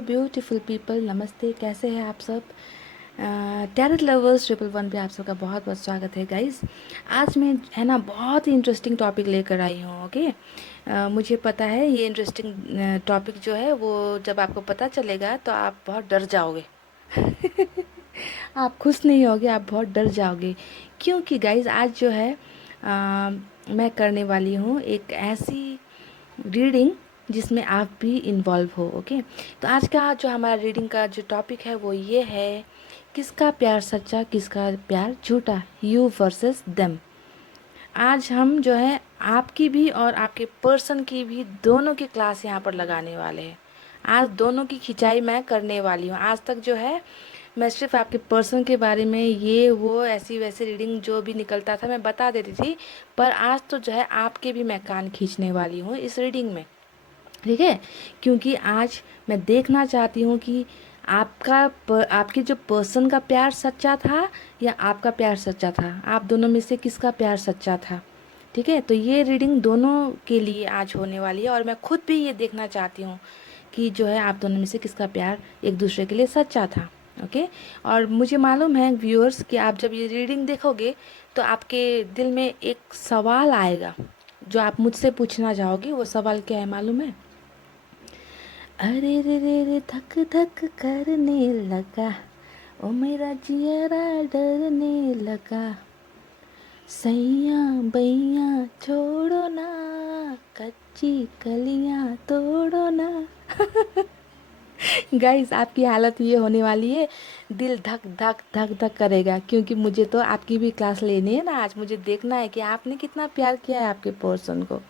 Beautiful people, नमस्ते। कैसे हैं आप सब? टैरेट लवर्स 111 पे आप सबका बहुत बहुत स्वागत है गाइस। आज मैं है ना बहुत ही इंटरेस्टिंग टॉपिक लेकर आई हूँ। ओके, मुझे पता है ये इंटरेस्टिंग टॉपिक जो है वो जब आपको पता चलेगा तो आप बहुत डर जाओगे। आप खुश नहीं होगे, आप बहुत डर जाओगे, क्योंकि गाइस आज जो है मैं करने वाली हूँ एक ऐसी रीडिंग जिसमें आप भी इन्वॉल्व हो। ओके, तो आज का जो हमारा रीडिंग का जो टॉपिक है वो ये है, किसका प्यार सच्चा किसका प्यार झूठा, यू वर्सेस देम। आज हम जो है आपकी भी और आपके पर्सन की भी दोनों की क्लास यहाँ पर लगाने वाले हैं। आज दोनों की खिंचाई मैं करने वाली हूँ। आज तक जो है मैं सिर्फ आपके पर्सन के बारे में ये वो ऐसी वैसी रीडिंग जो भी निकलता था मैं बता देती थी, पर आज तो जो है आपके भी मैं कान खींचने वाली हूँ इस रीडिंग में। ठीक है, क्योंकि आज मैं देखना चाहती हूँ कि आपके जो पर्सन का प्यार सच्चा था या आपका प्यार सच्चा था, आप दोनों में से किसका प्यार सच्चा था। ठीक है, तो ये रीडिंग दोनों के लिए आज होने वाली है और मैं खुद भी ये देखना चाहती हूँ कि जो है आप दोनों में से किसका प्यार एक दूसरे के लिए सच्चा था। ओके, और मुझे मालूम है व्यूअर्स कि आप जब ये रीडिंग देखोगे तो आपके दिल में एक सवाल आएगा जो आप मुझसे पूछना चाहोगे। वो सवाल क्या है मालूम है? अरे रे धक धक करने लगा, ओ मेरा जियरा डरने लगा, सैया बैया छोड़ो ना, कच्ची कलियां तोड़ो ना। गाइस, आपकी हालत ये होने वाली है, दिल धक धक धक धक करेगा, क्योंकि मुझे तो आपकी भी क्लास लेनी है ना। आज मुझे देखना है कि आपने कितना प्यार किया है आपके पर्सन को,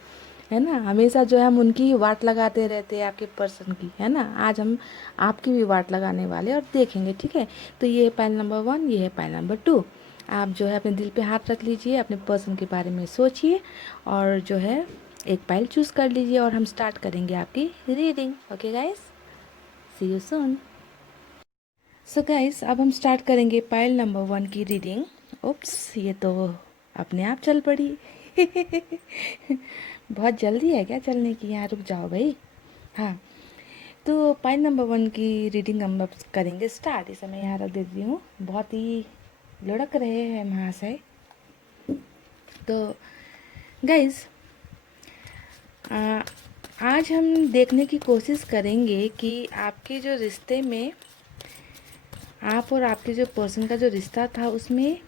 है ना। हमेशा जो है हम उनकी ही वाट लगाते रहते हैं आपके पर्सन की, है ना। आज हम आपकी भी वाट लगाने वाले और देखेंगे। ठीक है, तो ये है पाइल नंबर 1, ये है पाइल नंबर 2। आप जो है अपने दिल पे हाथ रख लीजिए, अपने पर्सन के बारे में सोचिए और जो है एक पाइल चूज़ कर लीजिए और हम स्टार्ट करेंगे आपकी reading. Okay guys, see you soon. So guys, अब हम स्टार्ट करेंगे पाइल नंबर 1 की रीडिंग। उप्स, ये तो अपने आप चल पड़ी। बहुत जल्दी है क्या चलने की? यहाँ रुक जाओ भाई। हाँ, तो पाइल नंबर 1 की रीडिंग हम अब करेंगे स्टार्ट। इस समय यहाँ रख देती हूँ, बहुत ही लुढ़क रहे हैं महाशय। तो गाइस, आज हम देखने की कोशिश करेंगे कि आपके जो रिश्ते में, आप और आपके जो पर्सन का जो रिश्ता था उसमें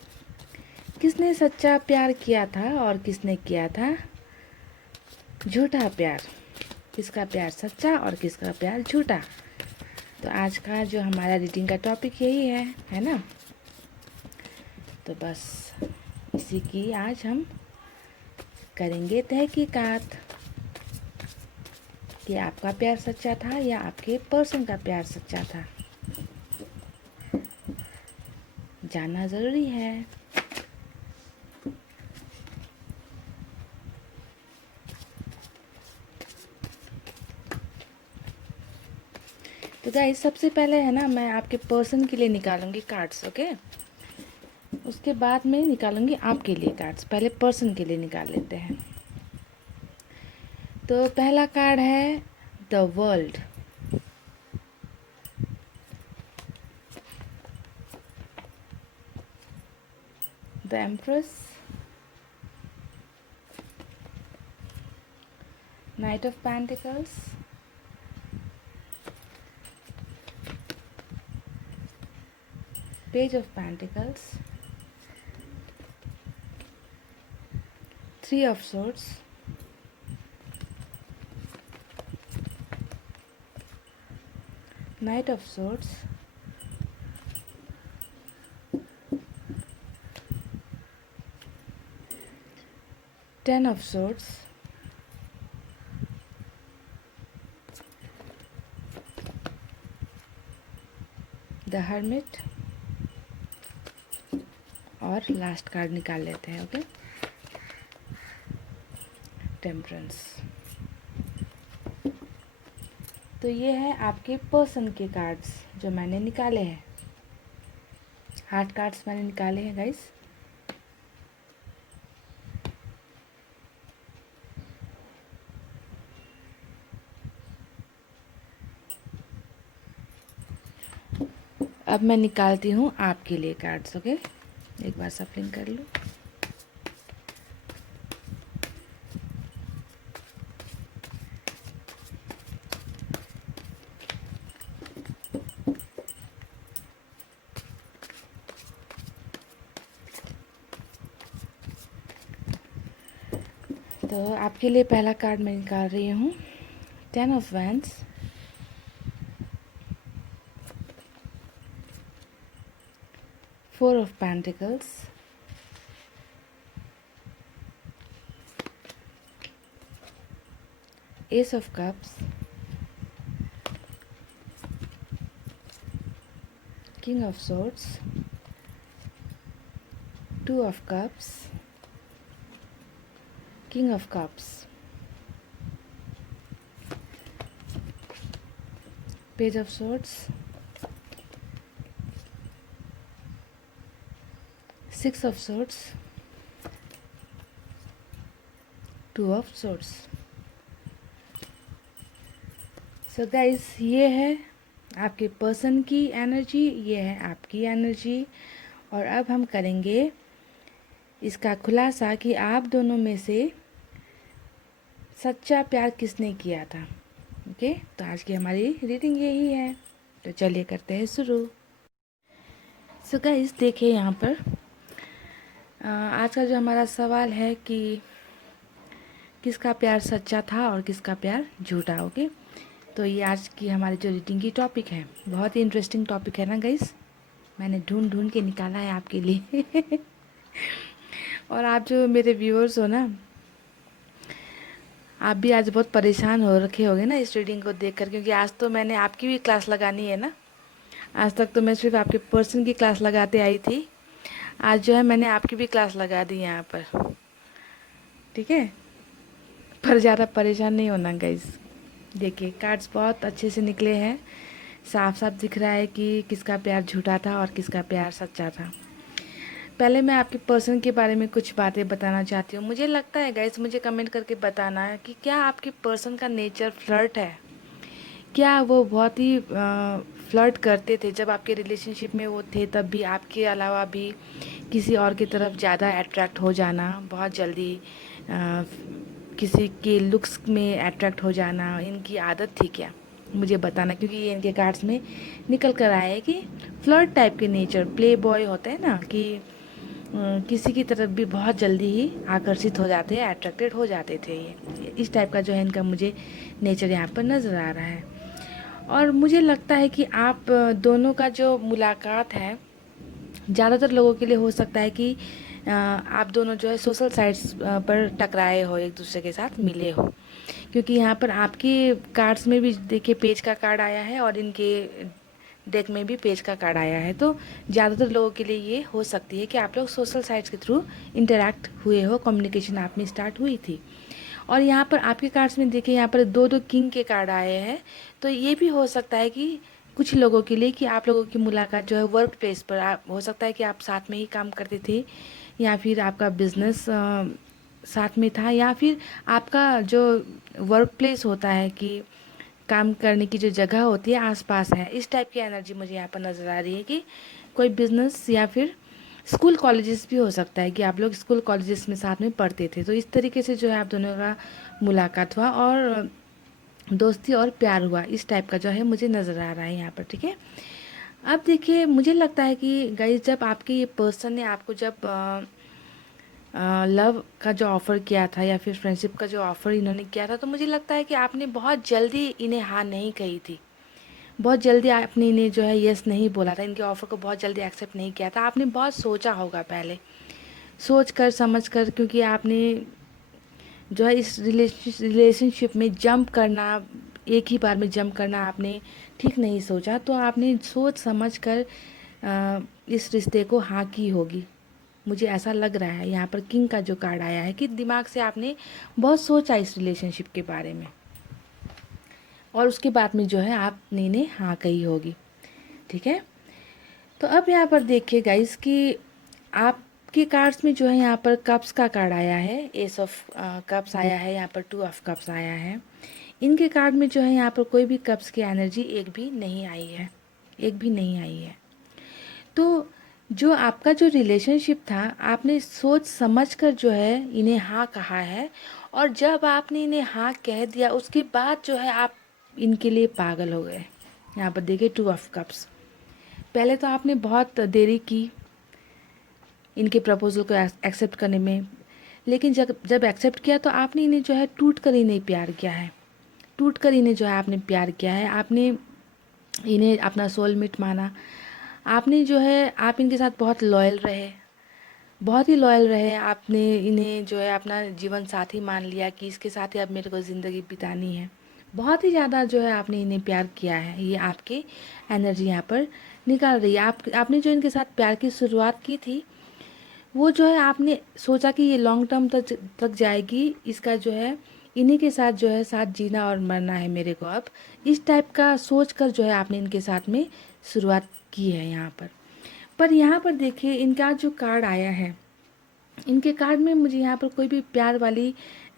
किसने सच्चा प्यार किया था और किसने किया था झूठा प्यार। किसका प्यार सच्चा और किसका प्यार झूठा। तो आज का जो हमारा रीडिंग का टॉपिक यही है ना। तो बस इसी की आज हम करेंगे तहकीकात कि आपका प्यार सच्चा था या आपके पर्सन का प्यार सच्चा था। जानना ज़रूरी है। तो गाइस, सबसे पहले है ना मैं आपके पर्सन के लिए निकालूंगी कार्ड्स। ओके, उसके बाद में निकालूंगी आपके लिए कार्ड्स। पहले पर्सन के लिए निकाल लेते हैं। तो पहला कार्ड है the world. The empress, night of pentacles, page of pentacles, three of swords, night of swords, ten of swords, the hermit और लास्ट कार्ड निकाल लेते हैं। Okay, temperance. तो ये है आपके पर्सन के कार्ड्स जो मैंने निकाले हैं। हार्ट कार्ड्स मैंने निकाले हैं गाइस। अब मैं निकालती हूँ आपके लिए कार्ड्स। ओके, एक बार सफलिंग कर लूँ। तो आपके लिए पहला कार्ड मैं निकाल रही हूँ, 10 of wands, four of pentacles, S of cups, king of swords, two of cups, king of cups, page of swords, six of swords, two of swords। So guys, ये है आपके पर्सन की एनर्जी, ये है आपकी एनर्जी। और अब हम करेंगे इसका खुलासा कि आप दोनों में से सच्चा प्यार किसने किया था। ओके, तो आज की हमारी रीडिंग यही है, तो चलिए करते हैं शुरू। सो गाइस, देखिए यहाँ पर आज का जो हमारा सवाल है कि किसका प्यार सच्चा था और किसका प्यार झूठा। ओके, तो ये आज की हमारी जो रीडिंग की टॉपिक है, बहुत ही इंटरेस्टिंग टॉपिक है ना गाइस। मैंने ढूंढ ढूंढ के निकाला है आपके लिए और आप जो मेरे व्यूअर्स हो ना, आप भी आज बहुत परेशान हो रखे होगे ना इस रीडिंग को देखकर, क्योंकि आज तो मैंने आपकी भी क्लास लगानी है ना। आज तक तो मैं सिर्फ आपके पर्सन की क्लास लगाते आई थी, आज जो है मैंने आपकी भी क्लास लगा दी यहाँ पर, ठीक है। पर ज़्यादा परेशान नहीं होना गाइस। देखिए, कार्ड्स बहुत अच्छे से निकले हैं, साफ साफ दिख रहा है कि किसका प्यार झूठा था और किसका प्यार सच्चा था। पहले मैं आपके पर्सन के बारे में कुछ बातें बताना चाहती हूँ। मुझे लगता है गाइस, मुझे कमेंट करके बताना है कि क्या आपके पर्सन का नेचर फ्लर्ट है, क्या वो बहुत ही फ्लर्ट करते थे जब आपके रिलेशनशिप में वो थे, तब भी आपके अलावा भी किसी और की तरफ ज़्यादा अट्रैक्ट हो जाना, बहुत जल्दी किसी के लुक्स में अट्रैक्ट हो जाना, इनकी आदत थी क्या, मुझे बताना। क्योंकि ये इनके कार्ड्स में निकल कर आया है कि फ्लर्ट टाइप के नेचर, प्ले बॉय होते हैं ना, कि किसी की तरफ भी बहुत जल्दी ही आकर्षित हो जाते हैं, अट्रैक्टेड हो जाते थे। ये इस टाइप का जो है इनका मुझे नेचर यहाँ पर नज़र आ रहा है। और मुझे लगता है कि आप दोनों का जो मुलाकात है, ज़्यादातर लोगों के लिए हो सकता है कि आप दोनों जो है सोशल साइट्स पर टकराए हो, एक दूसरे के साथ मिले हो। क्योंकि यहाँ पर आपके कार्ड्स में भी देखिए पेज का कार्ड आया है और इनके डेक में भी पेज का कार्ड आया है। तो ज़्यादातर लोगों के लिए ये हो सकती है कि आप लोग सोशल साइट्स के थ्रू इंटरेक्ट हुए हो, कम्युनिकेशन आप में स्टार्ट हुई थी। और यहाँ पर आपके कार्ड्स में देखिए, यहाँ पर दो दो किंग के कार्ड आए हैं। तो ये भी हो सकता है कि कुछ लोगों के लिए कि आप लोगों की मुलाकात जो है वर्क प्लेस पर, आप हो सकता है कि आप साथ में ही काम करते थे, या फिर आपका बिजनेस साथ में था, या फिर आपका जो वर्क प्लेस होता है कि काम करने की जो जगह होती है आसपास है। इस टाइप की एनर्जी मुझे यहाँ पर नज़र आ रही है कि कोई बिजनेस या फिर स्कूल कॉलेजेस भी हो सकता है कि आप लोग स्कूल कॉलेजेस में साथ में पढ़ते थे। तो इस तरीके से जो है आप दोनों का मुलाकात हुआ और दोस्ती और प्यार हुआ, इस टाइप का जो है मुझे नज़र आ रहा है यहाँ पर, ठीक है। अब देखिए, मुझे लगता है कि गाइस, जब आपके ये पर्सन ने आपको जब लव का जो ऑफ़र किया था या फिर फ्रेंडशिप का जो ऑफ़र इन्होंने किया था, तो मुझे लगता है कि आपने बहुत जल्दी इन्हें हाँ नहीं कही थी, बहुत जल्दी आपने इन्हें जो है यस नहीं बोला था, इनके ऑफ़र को बहुत जल्दी एक्सेप्ट नहीं किया था। आपने बहुत सोचा होगा पहले, सोच कर समझ कर, क्योंकि आपने जो है इस रिलेशनशिप में जंप करना, एक ही बार में जंप करना आपने ठीक नहीं सोचा। तो आपने सोच समझ कर इस रिश्ते को हाँ की होगी, मुझे ऐसा लग रहा है। यहाँ पर किंग का जो कार्ड आया है कि दिमाग से आपने बहुत सोचा इस रिलेशनशिप के बारे में, और उसके बाद में जो है आपने इन्हें हाँ कही होगी, ठीक है। तो अब यहाँ पर देखिए गाइस कि आपके कार्ड्स में जो है यहाँ पर कप्स का कार्ड आया है, एस ऑफ कप्स आया है, यहाँ पर टू ऑफ कप्स आया है। इनके कार्ड में जो है यहाँ पर कोई भी कप्स की एनर्जी एक भी नहीं आई है, एक भी नहीं आई है। तो जो आपका जो रिलेशनशिप था, आपने सोच समझ कर जो है इन्हें हाँ कहा है, और जब आपने इन्हें हाँ कह दिया उसके बाद जो है आप इनके लिए पागल हो गए। यहाँ पर देखिए 2 ऑफ कप्स। पहले तो आपने बहुत देरी की इनके प्रपोजल को एक्सेप्ट करने में, लेकिन जब जब एक्सेप्ट किया तो आपने इन्हें जो है टूट कर इन्हें प्यार किया है, टूट कर इन्हें जो है आपने प्यार किया है, आपने इन्हें अपना सोलमेट माना। आपने जो है आप इनके साथ बहुत लॉयल रहे, बहुत ही लॉयल रहे। आपने इन्हें जो है अपना जीवन साथी मान लिया कि इसके साथ ही अब मेरे को ज़िंदगी बितानी है। बहुत ही ज़्यादा जो है आपने इन्हें प्यार किया है, ये आपके एनर्जी यहाँ पर निकाल रही है। आपने जो इनके साथ प्यार की शुरुआत की थी, वो जो है आपने सोचा कि ये लॉन्ग टर्म तक जाएगी, इसका जो है इन्हीं के साथ जो है साथ जीना और मरना है मेरे को अब, इस टाइप का सोच कर जो है आपने इनके साथ में शुरुआत की है यहाँ पर यहाँ पर देखिए इनका जो कार्ड आया है, इनके कार्ड में मुझे यहाँ पर कोई भी प्यार वाली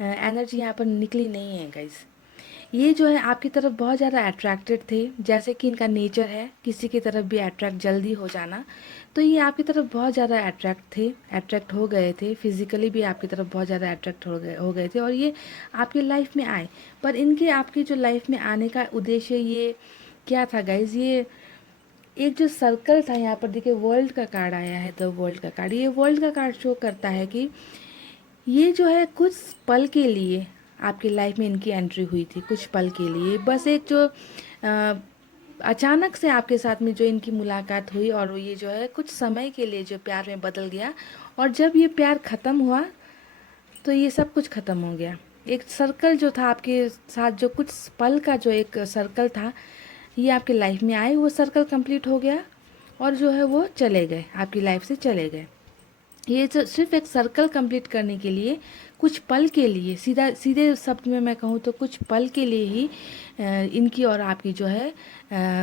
एनर्जी यहाँ पर निकली नहीं है गाइस। ये जो है आपकी तरफ बहुत ज़्यादा अट्रैक्टेड थे, जैसे कि इनका नेचर है किसी की तरफ भी अट्रैक्ट जल्दी हो जाना। तो ये आपकी तरफ बहुत ज़्यादा अट्रैक्ट हो गए थे, फिजिकली भी आपकी तरफ बहुत ज़्यादा अट्रैक्ट हो गए थे, और ये आपकी लाइफ में आए। पर इनके आपकी जो लाइफ में आने का उद्देश्य ये क्या था गाइज? ये एक जो सर्कल था, यहाँ पर देखिए वर्ल्ड का कार्ड आया है, द वर्ल्ड का कार्ड। ये वर्ल्ड का कार्ड शो करता है कि ये जो है कुछ पल के लिए आपकी लाइफ में इनकी एंट्री हुई थी, कुछ पल के लिए, बस एक जो अचानक से आपके साथ में जो इनकी मुलाकात हुई, और ये जो है कुछ समय के लिए जो प्यार में बदल गया, और जब ये प्यार ख़त्म हुआ तो ये सब कुछ ख़त्म हो गया। एक सर्कल जो था आपके साथ, जो कुछ पल का जो एक सर्कल था, ये आपकी लाइफ में आए, वो सर्कल कंप्लीट हो गया, और जो है वो चले गए, आपकी लाइफ से चले गए। ये जो सिर्फ एक सर्कल कंप्लीट करने के लिए, कुछ पल के लिए, सीधे शब्द में मैं कहूँ तो कुछ पल के लिए ही इनकी और आपकी जो है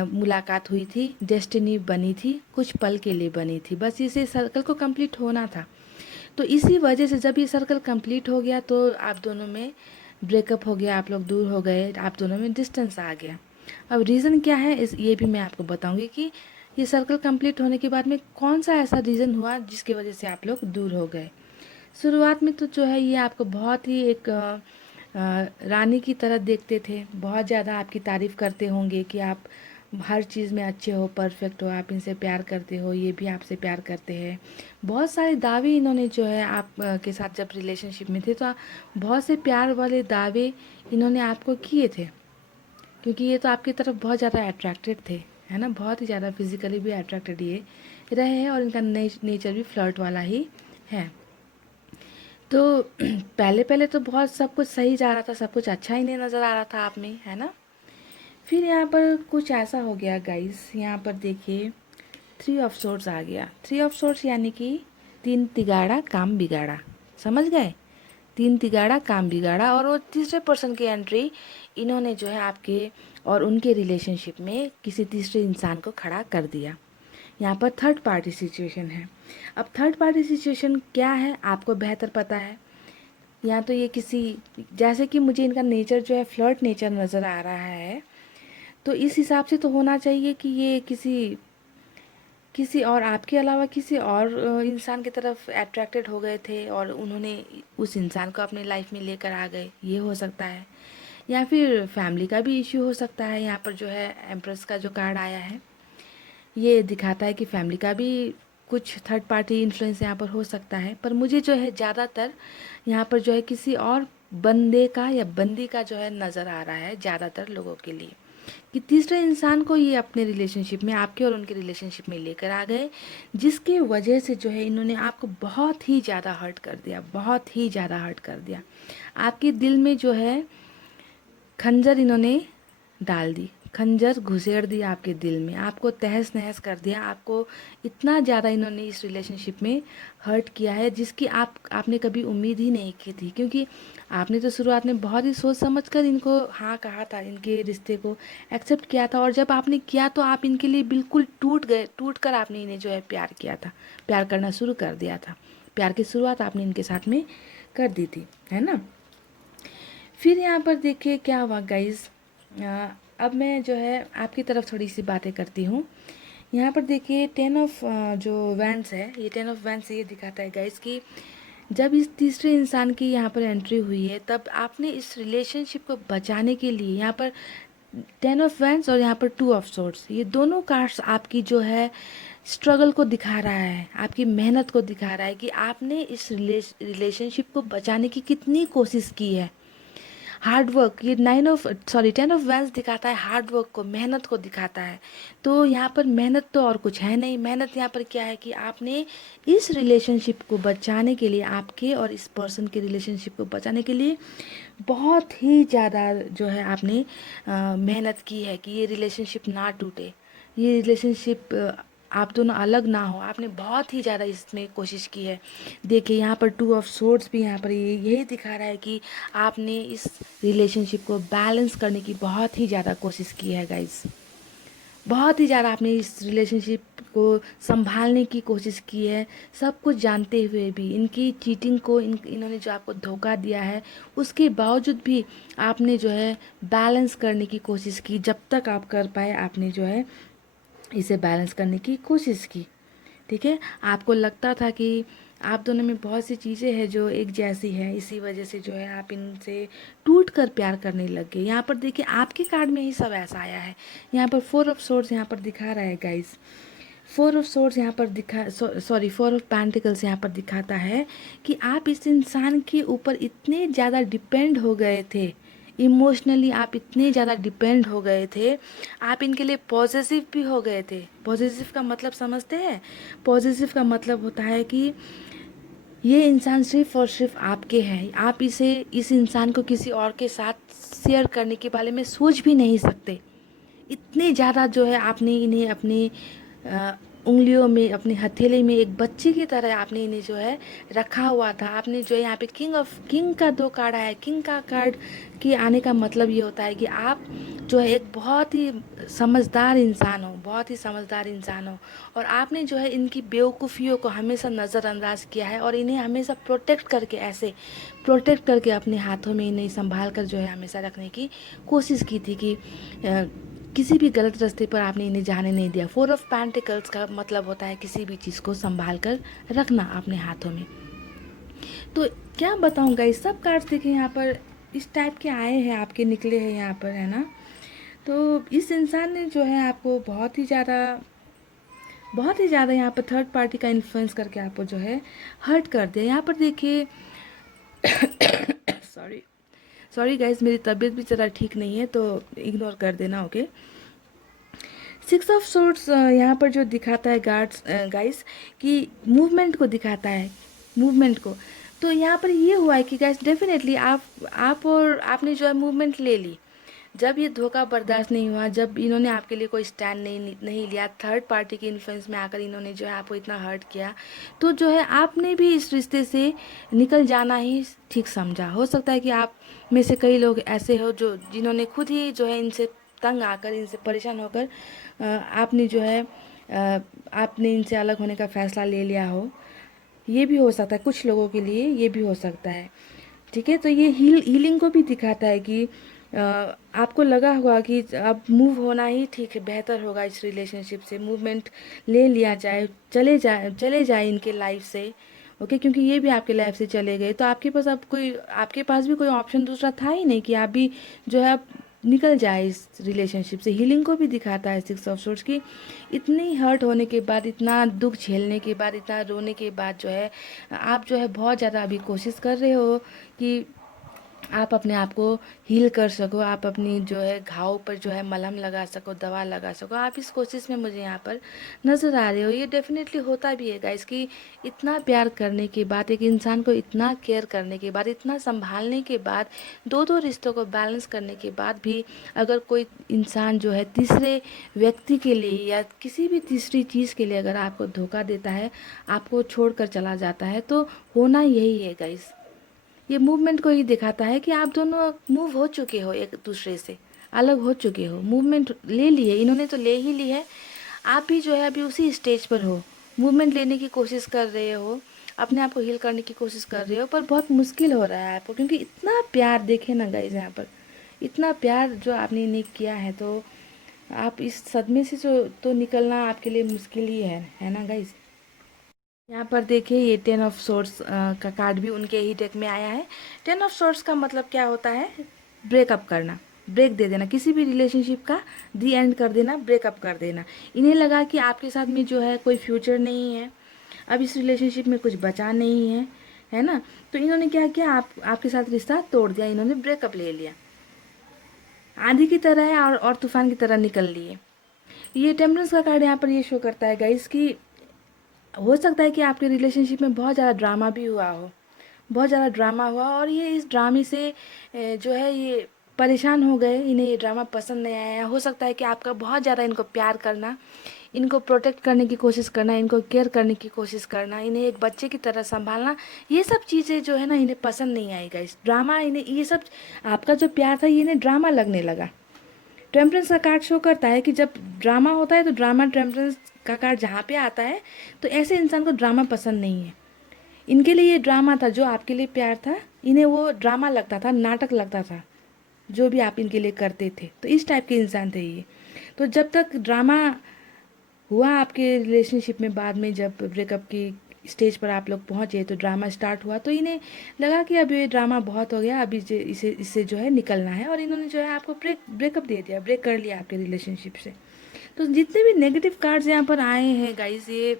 मुलाकात हुई थी, डेस्टिनी बनी थी, कुछ पल के लिए बनी थी, बस इसे सर्कल को कंप्लीट होना था। तो इसी वजह से जब ये सर्कल कंप्लीट हो गया तो आप दोनों में ब्रेकअप हो गया, आप लोग दूर हो गए, आप दोनों में डिस्टेंस आ गया। अब रीज़न क्या है ये भी मैं आपको बताऊंगी कि ये सर्कल कंप्लीट होने के बाद में कौन सा ऐसा रीज़न हुआ जिसकी वजह से आप लोग दूर हो गए। शुरुआत में तो जो है ये आपको बहुत ही एक रानी की तरह देखते थे, बहुत ज़्यादा आपकी तारीफ़ करते होंगे कि आप हर चीज़ में अच्छे हो, परफेक्ट हो, आप इनसे प्यार करते हो, ये भी आपसे प्यार करते हैं। बहुत सारे दावे इन्होंने जो है आप के साथ जब रिलेशनशिप में थे तो बहुत से प्यार वाले दावे इन्होंने आपको किए थे, क्योंकि ये तो आपकी तरफ बहुत ज़्यादा अट्रैक्टेड थे, है ना, बहुत ही ज़्यादा फिजिकली भी अट्रैक्टेड ये रहे हैं, और इनका नेचर भी फ्लर्ट वाला ही है। तो पहले पहले तो बहुत सब कुछ सही जा रहा था, सब कुछ अच्छा ही नहीं नज़र आ रहा था आप में, है ना। फिर यहाँ पर कुछ ऐसा हो गया गाइस, यहाँ पर देखिए 3 ऑफ सोर्ड्स आ गया। 3 ऑफ सोर्ड्स यानी कि 3 तिगाड़ा काम बिगाड़ा, समझ गए? 3 तिगाड़ा काम बिगाड़ा, और वो तीसरे पर्सन की एंट्री इन्होंने जो है आपके और उनके रिलेशनशिप में किसी तीसरे इंसान को खड़ा कर दिया। यहाँ पर थर्ड पार्टी सिचुएशन है। अब थर्ड पार्टी सिचुएशन क्या है आपको बेहतर पता है। यहाँ तो ये किसी, जैसे कि मुझे इनका नेचर जो है फ्लर्ट नेचर नज़र आ रहा है, तो इस हिसाब से तो होना चाहिए कि ये किसी और, आपके अलावा किसी और इंसान की तरफ अट्रैक्टेड हो गए थे, और उन्होंने उस इंसान को अपनी लाइफ में लेकर आ गए, ये हो सकता है। या फिर फैमिली का भी इश्यू हो सकता है। यहाँ पर जो है एम्प्रेस का जो कार्ड आया है, ये दिखाता है कि फैमिली का भी कुछ थर्ड पार्टी इन्फ्लुएंस यहाँ पर हो सकता है। पर मुझे जो है ज़्यादातर यहाँ पर जो है किसी और बंदे का या बंदी का जो है नज़र आ रहा है ज़्यादातर लोगों के लिए, कि तीसरे इंसान को ये अपने रिलेशनशिप में, आपके और उनके रिलेशनशिप में लेकर आ गए, जिसके वजह से जो है इन्होंने आपको बहुत ही ज़्यादा हर्ट कर दिया, बहुत ही ज़्यादा हर्ट कर दिया। आपके दिल में जो है खंजर इन्होंने डाल दी, खंजर घुसेड़ दिया आपके दिल में, आपको तहस नहस कर दिया। आपको इतना ज़्यादा इन्होंने इस रिलेशनशिप में हर्ट किया है जिसकी आपने कभी उम्मीद ही नहीं की थी, क्योंकि आपने तो शुरुआत में बहुत ही सोच समझ कर इनको हाँ कहा था, इनके रिश्ते को एक्सेप्ट किया था, और जब आपने किया तो आप इनके लिए बिल्कुल टूट गए, टूट कर आपने इन्हें जो है प्यार किया था, प्यार करना शुरू कर दिया था। प्यार की शुरुआत आपने इनके साथ में कर दी थी, है ना। फिर यहाँ पर देखिए क्या हुआ गाइज। अब मैं जो है आपकी तरफ थोड़ी सी बातें करती हूँ। यहाँ पर देखिए 10 ऑफ जो वैंस है, ये 10 ऑफ वैंस ये दिखाता है गाइस कि जब इस तीसरे इंसान की यहाँ पर एंट्री हुई है, तब आपने इस रिलेशनशिप को बचाने के लिए यहाँ पर 10 ऑफ वैंस और यहाँ पर 2 ऑफ सोर्ड्स, ये दोनों कार्ड्स आपकी जो है स्ट्रगल को दिखा रहा है, आपकी मेहनत को दिखा रहा है कि आपने इस रिलेशनशिप को बचाने की कितनी कोशिश की है। हार्ड वर्क, ये 10 ऑफ वैंस दिखाता है हार्ड वर्क को, मेहनत को दिखाता है। तो यहाँ पर मेहनत तो और कुछ है नहीं, मेहनत यहाँ पर क्या है कि आपने इस रिलेशनशिप को बचाने के लिए, आपके और इस पर्सन के रिलेशनशिप को बचाने के लिए बहुत ही ज़्यादा जो है आपने मेहनत की है कि ये रिलेशनशिप ना टूटे, ये रिलेशनशिप आप दोनों अलग ना हो। आपने बहुत ही ज़्यादा इसमें कोशिश की है। देखिए यहाँ पर 2 ऑफ सोर्ड्स भी यहाँ पर यही दिखा रहा है कि आपने इस रिलेशनशिप को बैलेंस करने की बहुत ही ज़्यादा कोशिश की है गाइस। बहुत ही ज़्यादा आपने इस रिलेशनशिप को संभालने की कोशिश की है, सब कुछ जानते हुए भी, इनकी चीटिंग को, इन्होंने जो आपको धोखा दिया है उसके बावजूद भी आपने जो है बैलेंस करने की कोशिश की। जब तक आप कर पाए आपने जो है इसे बैलेंस करने की कोशिश की। ठीक है, आपको लगता था कि आप दोनों में बहुत सी चीज़ें हैं जो एक जैसी है, इसी वजह से जो है आप इनसे टूट कर प्यार करने लग गए। यहाँ पर देखिए आपके कार्ड में ही सब ऐसा आया है। यहाँ पर 4 ऑफ सोर्ड्स यहाँ पर दिखा रहा है गाइस। 4 ऑफ सोर्ड्स यहाँ पर सॉरी 4 ऑफ पेंटिकल्स यहाँ पर दिखाता है कि आप इस इंसान के ऊपर इतने ज़्यादा डिपेंड हो गए थे, इमोशनली आप इतने ज़्यादा डिपेंड हो गए थे, आप इनके लिए पॉजेसिव भी हो गए थे। पॉजेसिव का मतलब समझते हैं? पॉजेसिव का मतलब होता है कि ये इंसान सिर्फ और सिर्फ आपके हैं, आप इस इंसान को किसी और के साथ शेयर करने के बारे में सोच भी नहीं सकते। इतने ज़्यादा जो है आपने इन्हें अपनी अ, उंगलियों में, अपने हथेली में एक बच्चे की तरह आपने इन्हें जो है रखा हुआ था। आपने जो है यहाँ पे किंग का 2 कार्ड आया है। किंग का कार्ड के आने का मतलब ये होता है कि आप जो है एक बहुत ही समझदार इंसान हो, बहुत ही समझदार इंसान हो, और आपने जो है इनकी बेवकूफ़ियों को हमेशा नज़रअंदाज किया है और इन्हें हमेशा प्रोटेक्ट करके अपने हाथों में इन्हें संभाल कर जो है हमेशा रखने की कोशिश की थी कि किसी भी गलत रास्ते पर आपने इन्हें जाने नहीं दिया। 4 ऑफ पेंटिकल्स का मतलब होता है किसी भी चीज़ को संभाल कर रखना अपने हाथों में। तो क्या बताऊँगा, इस सब कार्ड्स देखें यहाँ पर इस टाइप के आए हैं, आपके निकले हैं यहाँ पर, है ना। तो इस इंसान ने जो है आपको बहुत ही ज़्यादा यहाँ पर थर्ड पार्टी का इन्फ्लुएंस करके आपको जो है हर्ट कर दिया। यहाँ पर देखिए सॉरी सॉरी गाइस, मेरी तबीयत भी ज़रा ठीक नहीं है तो इग्नोर कर देना, ओके। 6 ऑफ सोर्ड्स यहाँ पर जो दिखाता है गाइस कि मूवमेंट को दिखाता है, मूवमेंट को। तो यहाँ पर ये हुआ है कि गाइस डेफिनेटली आप और आपने जो है मूवमेंट ले ली। जब ये धोखा बर्दाश्त नहीं हुआ, जब इन्होंने आपके लिए कोई स्टैंड नहीं लिया, थर्ड पार्टी के इन्फ्लुएंस में आकर इन्होंने जो है आपको इतना हर्ट किया, तो जो है आपने भी इस रिश्ते से निकल जाना ही ठीक समझा। हो सकता है कि आप में से कई लोग ऐसे हो जिन्होंने खुद ही जो है इनसे तंग आकर, इनसे परेशान होकर आपने जो है आपने इनसे अलग होने का फ़ैसला ले लिया हो। ये भी हो सकता है, कुछ लोगों के लिए ये भी हो सकता है। ठीक है, तो ये हीलिंग को भी दिखाता है कि आपको लगा होगा कि अब मूव होना ही ठीक है, बेहतर होगा, इस रिलेशनशिप से मूवमेंट ले लिया जाए, चले जाए इनके लाइफ से, ओके। क्योंकि ये भी आपके लाइफ से चले गए, तो आपके पास भी कोई ऑप्शन दूसरा था ही नहीं कि आप भी जो है निकल जाए इस रिलेशनशिप से। हीलिंग को भी दिखाता है 6 ऑफ सोर्ड्स की इतनी हर्ट होने के बाद, इतना दुख झेलने के बाद, इतना रोने के बाद जो है आप जो है बहुत ज़्यादा अभी कोशिश कर रहे हो कि आप अपने आप को हील कर सको, आप अपनी जो है घाव पर जो है मलहम लगा सको, दवा लगा सको। आप इस कोशिश में मुझे यहाँ पर नज़र आ रहे हो। ये डेफिनेटली होता भी है गाइस कि इतना प्यार करने के बाद, एक इंसान को इतना केयर करने के बाद, इतना संभालने के बाद, दो रिश्तों को बैलेंस करने के बाद भी अगर कोई इंसान जो है तीसरे व्यक्ति के लिए या किसी भी तीसरी चीज़ के लिए अगर आपको धोखा देता है, आपको छोड़कर चला जाता है, तो होना यही है गाइस। ये मूवमेंट को ही दिखाता है कि आप दोनों मूव हो चुके हो, एक दूसरे से अलग हो चुके हो, मूवमेंट ले ली है, इन्होंने तो ले ही ली है। आप भी जो है अभी उसी स्टेज पर हो, मूवमेंट लेने की कोशिश कर रहे हो, अपने आप को हील करने की कोशिश कर रहे हो, पर बहुत मुश्किल हो रहा है आपको, क्योंकि इतना प्यार देखे ना गाइस यहाँ पर, इतना प्यार जो आपने इन्हें किया है, तो आप इस सदमे से तो निकलना आपके लिए मुश्किल ही है ना गाइस। यहाँ पर देखिए ये 10 ऑफ सोर्ट्स का कार्ड भी उनके ही डेक में आया है। 10 ऑफ सोर्ट्स का मतलब क्या होता है? ब्रेकअप करना, ब्रेक दे देना, किसी भी रिलेशनशिप का दी एंड कर देना, ब्रेकअप कर देना। इन्हें लगा कि आपके साथ में जो है कोई फ्यूचर नहीं है, अब इस रिलेशनशिप में कुछ बचा नहीं है ना। तो इन्होंने क्या किया, आपके साथ रिश्ता तोड़ दिया, इन्होंने ब्रेकअप ले लिया। आंधी की तरह है और तूफान की तरह निकल लिए। ये टेम्परेंस का कार्ड यहाँ पर ये शो करता है गाइस कि हो सकता है कि आपके रिलेशनशिप में बहुत ज़्यादा ड्रामा भी हुआ हो, बहुत ज़्यादा ड्रामा हुआ और ये इस ड्रामे से जो है ये परेशान हो गए, इन्हें ये ड्रामा पसंद नहीं आया। हो सकता है कि आपका बहुत ज़्यादा इनको प्यार करना, इनको प्रोटेक्ट करने की कोशिश करना, इनको केयर करने की कोशिश करना, इन्हें एक बच्चे की तरह संभालना, ये सब चीज़ें जो है ना इन्हें पसंद नहीं आएगा। इस ड्रामा इन्हें ये सब, आपका जो प्यार था ये इन्हें ड्रामा लगने लगा। टेम्परेंस का कार्ड शो करता है कि जब ड्रामा होता है तो ड्रामा, टेम्परेंस का कार्ड जहाँ पे आता है तो ऐसे इंसान को ड्रामा पसंद नहीं है। इनके लिए ये ड्रामा था, जो आपके लिए प्यार था इन्हें वो ड्रामा लगता था, नाटक लगता था, जो भी आप इनके लिए करते थे। तो इस टाइप के इंसान थे ये। तो जब तक ड्रामा हुआ आपके रिलेशनशिप में, बाद में जब ब्रेकअप की स्टेज पर आप लोग पहुँचे तो ड्रामा स्टार्ट हुआ, तो इन्हें लगा कि अब ये ड्रामा बहुत हो गया, अभी इसे इससे जो है निकलना है, और इन्होंने जो है आपको ब्रेकअप दे दिया, ब्रेक कर लिया आपके रिलेशनशिप से। तो जितने भी नेगेटिव कार्ड्स यहाँ पर आए हैं गाइस, ये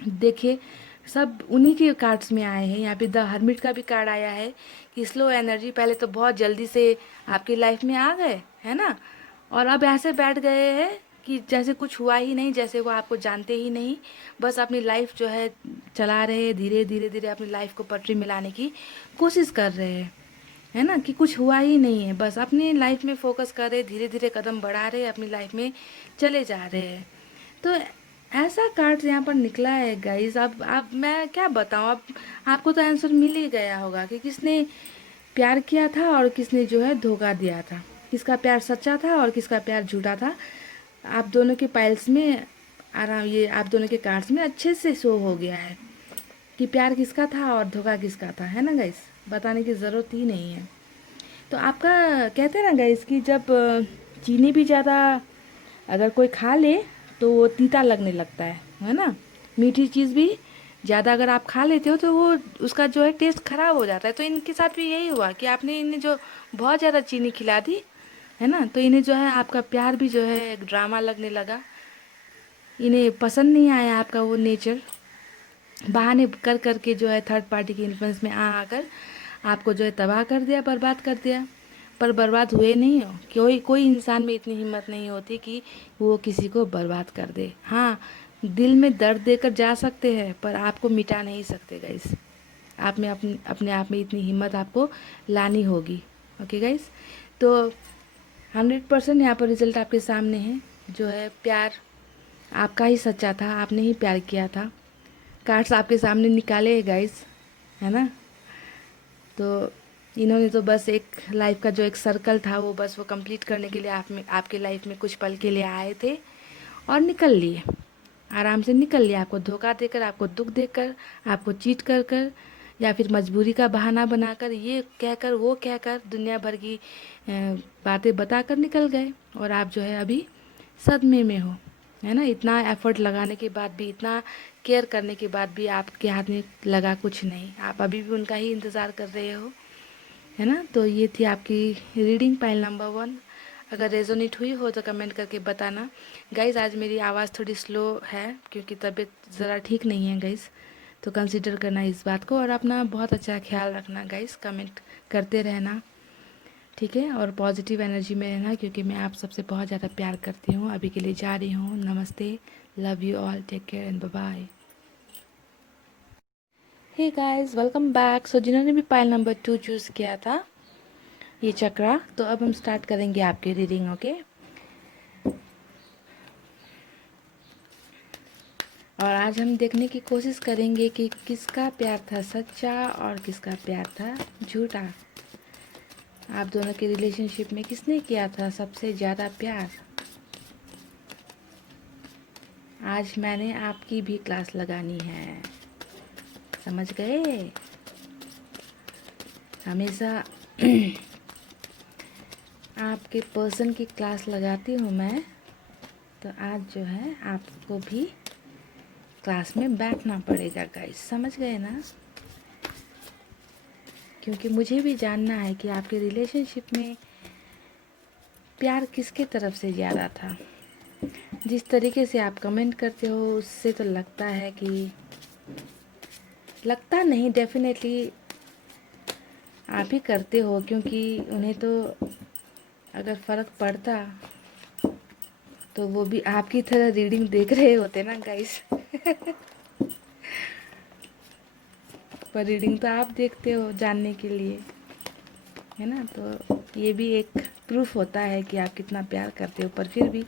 देखिए सब उन्हीं के कार्ड्स में आए हैं। यहाँ पे द हर्मिट का भी कार्ड आया है कि स्लो एनर्जी, पहले तो बहुत जल्दी से आपकी लाइफ में आ गए है ना, और अब ऐसे बैठ गए हैं कि जैसे कुछ हुआ ही नहीं, जैसे वो आपको जानते ही नहीं, बस अपनी लाइफ जो है चला रहे हैं, धीरे धीरे धीरे अपनी लाइफ को पटरी में लाने की कोशिश कर रहे हैं, है ना, कि कुछ हुआ ही नहीं है, बस अपनी लाइफ में फोकस कर रहे, धीरे धीरे कदम बढ़ा रहे, अपनी लाइफ में चले जा रहे हैं। तो ऐसा कार्ड यहाँ पर निकला है गाइस। अब मैं क्या बताऊँ, अब आपको तो आंसर मिल ही गया होगा कि किसने प्यार किया था और किसने जो है धोखा दिया था, किसका प्यार सच्चा था और किसका प्यार झूठा था। आप दोनों के पाइल्स में ये आप दोनों के कार्ड्स में अच्छे से शो हो गया है कि प्यार किसका था और धोखा किसका था, है ना गाइस। बताने की ज़रूरत ही नहीं है। तो आपका कहते हैं ना गाइस कि जब चीनी भी ज़्यादा अगर कोई खा ले तो वो तीता लगने लगता है ना। मीठी चीज़ भी ज़्यादा अगर आप खा लेते हो तो वो उसका जो है टेस्ट ख़राब हो जाता है। तो इनके साथ भी यही हुआ कि आपने इन्हें जो बहुत ज़्यादा चीनी खिला दी है ना, तो इन्हें जो है आपका प्यार भी जो है एक ड्रामा लगने लगा। इन्हें पसंद नहीं आया आपका वो नेचर, बहाने कर कर के जो है थर्ड पार्टी की इन्फ्लुएंस में आकर आपको जो है तबाह कर दिया, बर्बाद कर दिया। पर बर्बाद हुए नहीं हो, कोई इंसान में इतनी हिम्मत नहीं होती कि वो किसी को बर्बाद कर दे। हाँ, दिल में दर्द देकर जा सकते हैं पर आपको मिटा नहीं सकते गाइस। आप में अपने आप में इतनी हिम्मत आपको लानी होगी। ओके गाइस, तो 100% यहाँ पर रिजल्ट आपके सामने है। जो है प्यार आपका ही सच्चा था, आपने ही प्यार किया था। कार्ड्स आपके सामने निकाले हैं गाइस, है ना। तो इन्होंने तो बस एक लाइफ का जो एक सर्कल था वो बस वो कंप्लीट करने के लिए आपके लाइफ में कुछ पल के लिए आए थे और निकल लिए, आराम से निकल लिया। आपको धोखा देकर, आपको दुख देकर, आपको चीट कर कर, या फिर मजबूरी का बहाना बनाकर, ये कहकर वो कहकर, दुनिया भर की बातें बताकर निकल गए। और आप जो है अभी सदमे में हो, है ना। इतना एफर्ट लगाने के बाद भी, इतना केयर करने के बाद भी आपके हाथ में लगा कुछ नहीं, आप अभी भी उनका ही इंतज़ार कर रहे हो, है ना। तो ये थी आपकी रीडिंग पाइल नंबर 1। अगर रेजोनेट हुई हो तो कमेंट करके बताना गाइज़। आज मेरी आवाज़ थोड़ी स्लो है क्योंकि तबीयत ज़रा ठीक नहीं है गाइज़, तो कंसीडर करना इस बात को और अपना बहुत अच्छा ख्याल रखना गाइज़। कमेंट करते रहना, ठीक है, और पॉजिटिव एनर्जी में रहना क्योंकि मैं आप सबसे बहुत ज़्यादा प्यार करती हूँ। अभी के लिए जा रही हूँ, नमस्ते, love you all, take care and bye bye. Hey guys, welcome back. So जिन्होंने भी पाइल नंबर 2 चूज़ किया था ये चक्रा, तो अब हम स्टार्ट करेंगे आपकी रीडिंग। ओके, और आज हम देखने की कोशिश करेंगे कि किसका प्यार था सच्चा और किसका प्यार था झूठा। आप दोनों के रिलेशनशिप में किसने किया था सबसे ज़्यादा प्यार। आज मैंने आपकी भी क्लास लगानी है, समझ गए। हमेशा आपके पर्सन की क्लास लगाती हूँ मैं, तो आज जो है आपको भी क्लास में बैठना पड़ेगा गाइस, समझ गए ना? क्योंकि मुझे भी जानना है कि आपके रिलेशनशिप में प्यार किसके तरफ से ज़्यादा था। जिस तरीके से आप कमेंट करते हो उससे तो लगता है कि, लगता नहीं, डेफिनेटली आप ही करते हो, क्योंकि उन्हें तो अगर फ़र्क पड़ता तो वो भी आपकी तरह रीडिंग देख रहे होते ना गाइस। पर रीडिंग तो आप देखते हो जानने के लिए, है ना? तो ये भी एक प्रूफ होता है कि आप कितना प्यार करते हो। पर फिर भी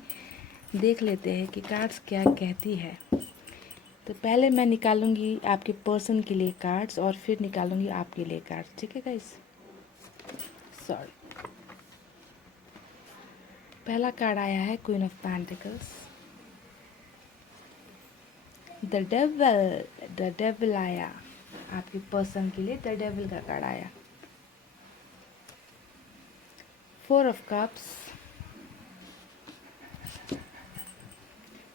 देख लेते हैं कि कार्ड्स क्या कहती है। तो पहले मैं निकालूंगी आपके पर्सन के लिए कार्ड्स और फिर निकालूंगी आपके लिए कार्ड्स, ठीक है गाइस? सॉरी। पहला कार्ड आया है queen of pentacles, the devil आया आपके पर्सन के लिए, द डेविल का कार्ड आया। 4 ऑफ कप्स।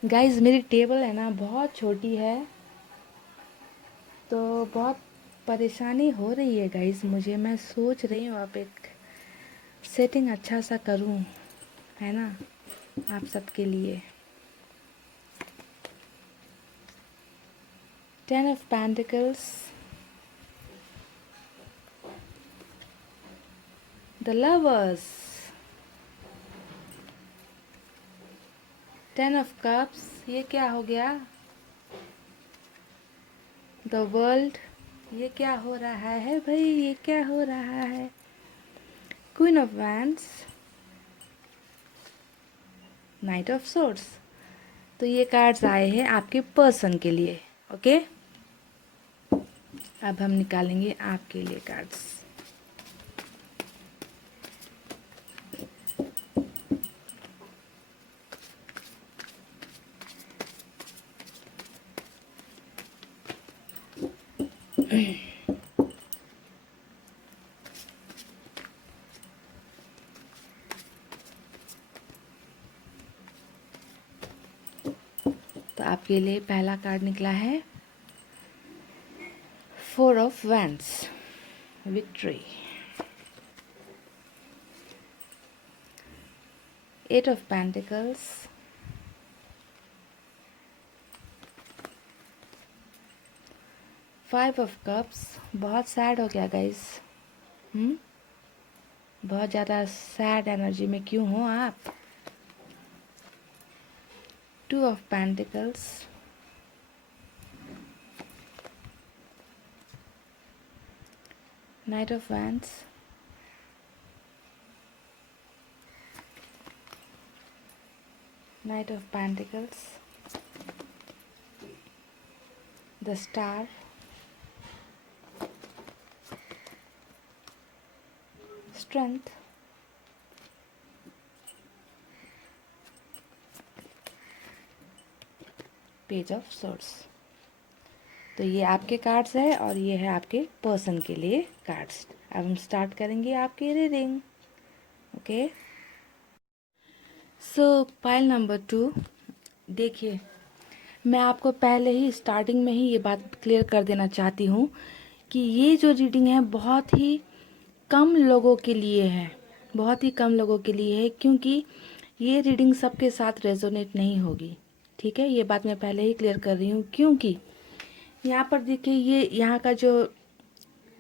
गाइस मेरी टेबल है ना बहुत छोटी है, तो बहुत परेशानी हो रही है गाइस मुझे। मैं सोच रही हूँ अब एक सेटिंग अच्छा सा करूँ, है ना, आप सबके लिए। 10 of pentacles, the lovers, 10 of cups, ये क्या हो गया? द वर्ल्ड, ये क्या हो रहा है भाई, ये क्या हो रहा है? Queen of wands, night of swords. तो ये कार्ड्स आए हैं आपके पर्सन के लिए, ओके? अब हम निकालेंगे आपके लिए कार्ड्स। तो आपके लिए पहला कार्ड निकला है 4 of wands, victory. 8 of pentacles, 5 of cups. बहुत सैड हो गया गाइस, बहुत ज़्यादा सैड एनर्जी में क्यों हो आप? 2 of pentacles, night of wands, night of pentacles, the star, strength, page of swords. तो ये आपके कार्ड्स है और ये है आपके पर्सन के लिए कार्ड्स। अब हम स्टार्ट करेंगे आपकी रीडिंग, ओके? सो पाइल नंबर 2, देखिए मैं आपको पहले ही स्टार्टिंग में ही ये बात क्लियर कर देना चाहती हूँ कि ये जो रीडिंग है बहुत ही कम लोगों के लिए है, बहुत ही कम लोगों के लिए है, क्योंकि ये रीडिंग सबके साथ रेजोनेट नहीं होगी, ठीक है? ये बात मैं पहले ही क्लियर कर रही हूँ, क्योंकि यहाँ पर देखिए ये यहाँ का जो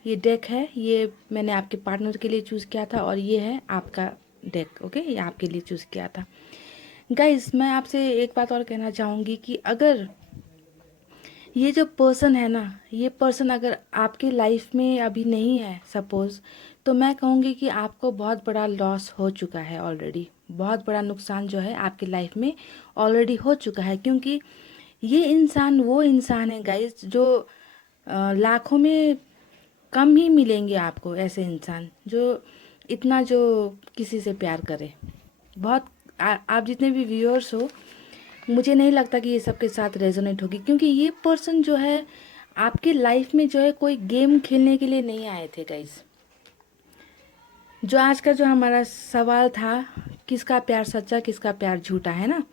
ये डेक है ये मैंने आपके पार्टनर के लिए चूज़ किया था और ये है आपका डेक, ओके? ये आपके लिए चूज़ किया था। गाइस मैं आपसे एक बात और कहना चाहूँगी कि अगर ये जो पर्सन है ना, ये पर्सन अगर आपकी लाइफ में अभी नहीं है सपोज़, तो मैं कहूँगी कि आपको बहुत बड़ा लॉस हो चुका है ऑलरेडी, बहुत बड़ा नुकसान जो है आपकी लाइफ में ऑलरेडी हो चुका है। क्योंकि ये इंसान वो इंसान है गाइस जो लाखों में कम ही मिलेंगे आपको ऐसे इंसान जो इतना जो किसी से प्यार करे। बहुत आप जितने भी व्यूअर्स हो, मुझे नहीं लगता कि ये सबके साथ रेजोनेट होगी, क्योंकि ये पर्सन जो है आपके लाइफ में जो है कोई गेम खेलने के लिए नहीं आए थे गाइस। जो आज का जो हमारा सवाल था, किसका प्यार सच्चा किसका प्यार झूठा, है ना?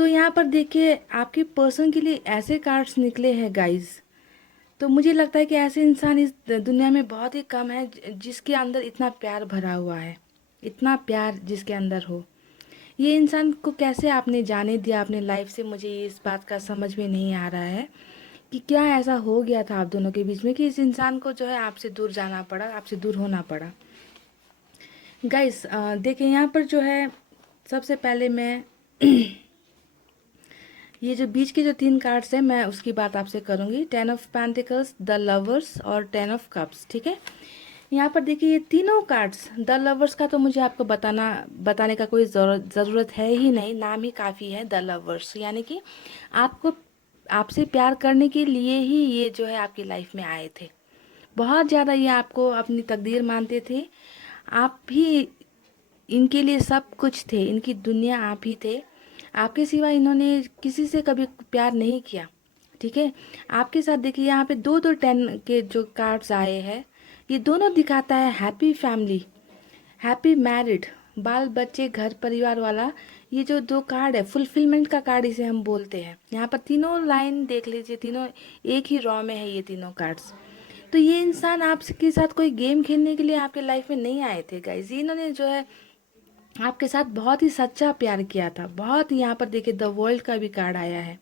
तो यहाँ पर देखिए आपके पर्सन के लिए ऐसे कार्ड्स निकले हैं गाइस। तो मुझे लगता है कि ऐसे इंसान इस दुनिया में बहुत ही कम है जिसके अंदर इतना प्यार भरा हुआ है, इतना प्यार जिसके अंदर हो। ये इंसान को कैसे आपने जाने दिया अपने लाइफ से, मुझे इस बात का समझ में नहीं आ रहा है कि क्या ऐसा हो गया था आप दोनों के बीच में कि इस इंसान को जो है आपसे दूर जाना पड़ा, आपसे दूर होना पड़ा। गाइस देखिए यहाँ पर जो है सबसे पहले मैं ये जो बीच के जो 3 कार्ड्स हैं मैं उसकी बात आपसे करूँगी। 10 ऑफ पेंटिकल्स, द लवर्स और 10 ऑफ कप्स, ठीक है। यहाँ पर देखिए ये तीनों कार्ड्स, द लवर्स का तो मुझे आपको बताने का कोई ज़रूरत है ही नहीं, नाम ही काफ़ी है द लवर्स, यानी कि आपको आपसे प्यार करने के लिए ही ये जो है आपकी लाइफ में आए थे। बहुत ज़्यादा ये आपको अपनी तकदीर मानते थे, आप भी इनके लिए सब कुछ थे, इनकी दुनिया आप ही थे। आपके सिवा इन्होंने किसी से कभी प्यार नहीं किया, ठीक है। आपके साथ देखिए यहाँ पे 2-2 10 के जो कार्ड्स आए हैं, ये दोनों दिखाता है हैप्पी फैमिली, हैप्पी मैरिड, बाल बच्चे, घर परिवार वाला। ये जो 2 कार्ड है फुलफिलमेंट का कार्ड इसे हम बोलते हैं। यहाँ पर तीनों लाइन देख लीजिए, तीनों एक ही रॉ में है ये तीनों कार्ड्स। तो ये इंसान आपके साथ कोई गेम खेलने के लिए आपके लाइफ में नहीं आए थे गाइज। इन्होंने जो है आपके साथ बहुत ही सच्चा प्यार किया था, बहुत ही। यहाँ पर देखिए द वर्ल्ड का भी कार्ड आया है,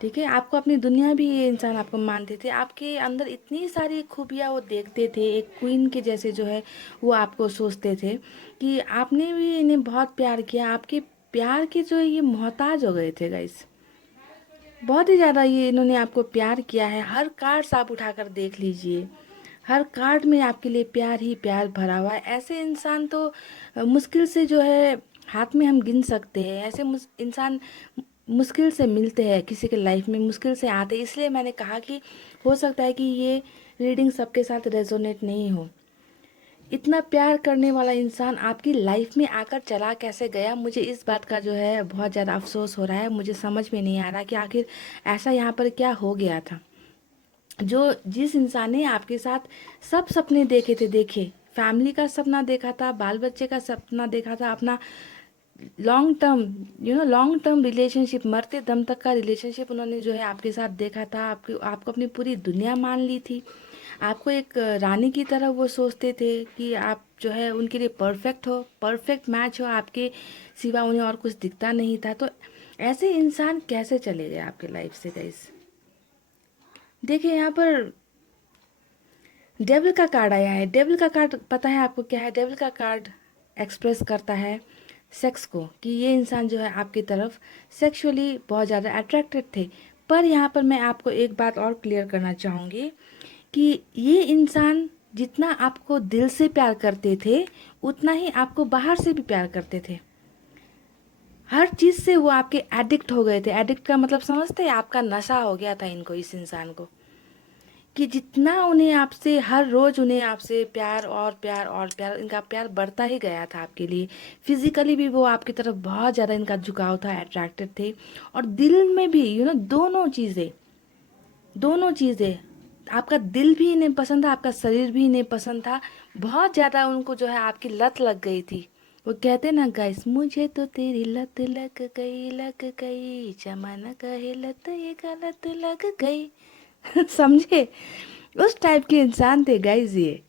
ठीक है। आपको अपनी दुनिया भी ये इंसान आपको मानते थे, आपके अंदर इतनी सारी खूबियाँ वो देखते थे, एक क्वीन के जैसे जो है वो आपको सोचते थे कि आपने भी इन्हें बहुत प्यार किया। आपके प्यार के जो है ये मोहताज हो गए थे गाइस, बहुत ही ज़्यादा ये इन्होंने आपको प्यार किया है। हर कार्ड्स आप उठाकर देख लीजिए, हर कार्ड में आपके लिए प्यार ही प्यार भरा हुआ है। ऐसे इंसान तो मुश्किल से जो है हाथ में हम गिन सकते हैं। ऐसे इंसान मुश्किल से मिलते हैं किसी के लाइफ में, मुश्किल से आते हैं। इसलिए मैंने कहा कि हो सकता है कि ये रीडिंग सबके साथ रेजोनेट नहीं हो। इतना प्यार करने वाला इंसान आपकी लाइफ में आकर चला कैसे गया, मुझे इस बात का जो है बहुत ज़्यादा अफसोस हो रहा है। मुझे समझ में नहीं आ रहा कि आखिर ऐसा यहाँ पर क्या हो गया था। जो जिस इंसान ने आपके साथ सब सपने देखे थे, देखे फैमिली का सपना देखा था, बाल बच्चे का सपना देखा था, अपना लॉन्ग टर्म रिलेशनशिप, मरते दम तक का रिलेशनशिप उन्होंने जो है आपके साथ देखा था। आपको अपनी पूरी दुनिया मान ली थी, आपको एक रानी की तरह वो सोचते थे कि आप जो है उनके लिए परफेक्ट हो, परफेक्ट मैच हो, आपके सिवा उन्हें और कुछ दिखता नहीं था। तो ऐसे इंसान कैसे चले गए आपके लाइफ से गाइस। देखिए यहाँ पर डेविल का कार्ड आया है। डेविल का कार्ड पता है आपको क्या है? डेविल का कार्ड एक्सप्रेस करता है सेक्स को, कि ये इंसान जो है आपकी तरफ सेक्सुअली बहुत ज़्यादा अट्रैक्टेड थे। पर यहाँ पर मैं आपको एक बात और क्लियर करना चाहूँगी कि ये इंसान जितना आपको दिल से प्यार करते थे उतना ही आपको बाहर से भी प्यार करते थे। हर चीज़ से वो आपके एडिक्ट हो गए थे। एडिक्ट का मतलब समझते हैं? आपका नशा हो गया था इनको, इस इंसान को, कि जितना उन्हें आपसे हर रोज़ उन्हें आपसे प्यार और प्यार और प्यार, इनका प्यार बढ़ता ही गया था आपके लिए। फिजिकली भी वो आपकी तरफ बहुत ज़्यादा इनका झुकाव था, अट्रैक्टेड थे। और दिल में भी दोनों चीज़ें, आपका दिल भी इन्हें पसंद था, आपका शरीर भी इन्हें पसंद था। बहुत ज़्यादा उनको जो है आपकी लत लग गई थी। वो कहते ना गाइस, मुझे तो तेरी लत लग गई, जमाना कहे लत ये गलत लग गई। समझे? उस टाइप के इंसान थे गाइस ये।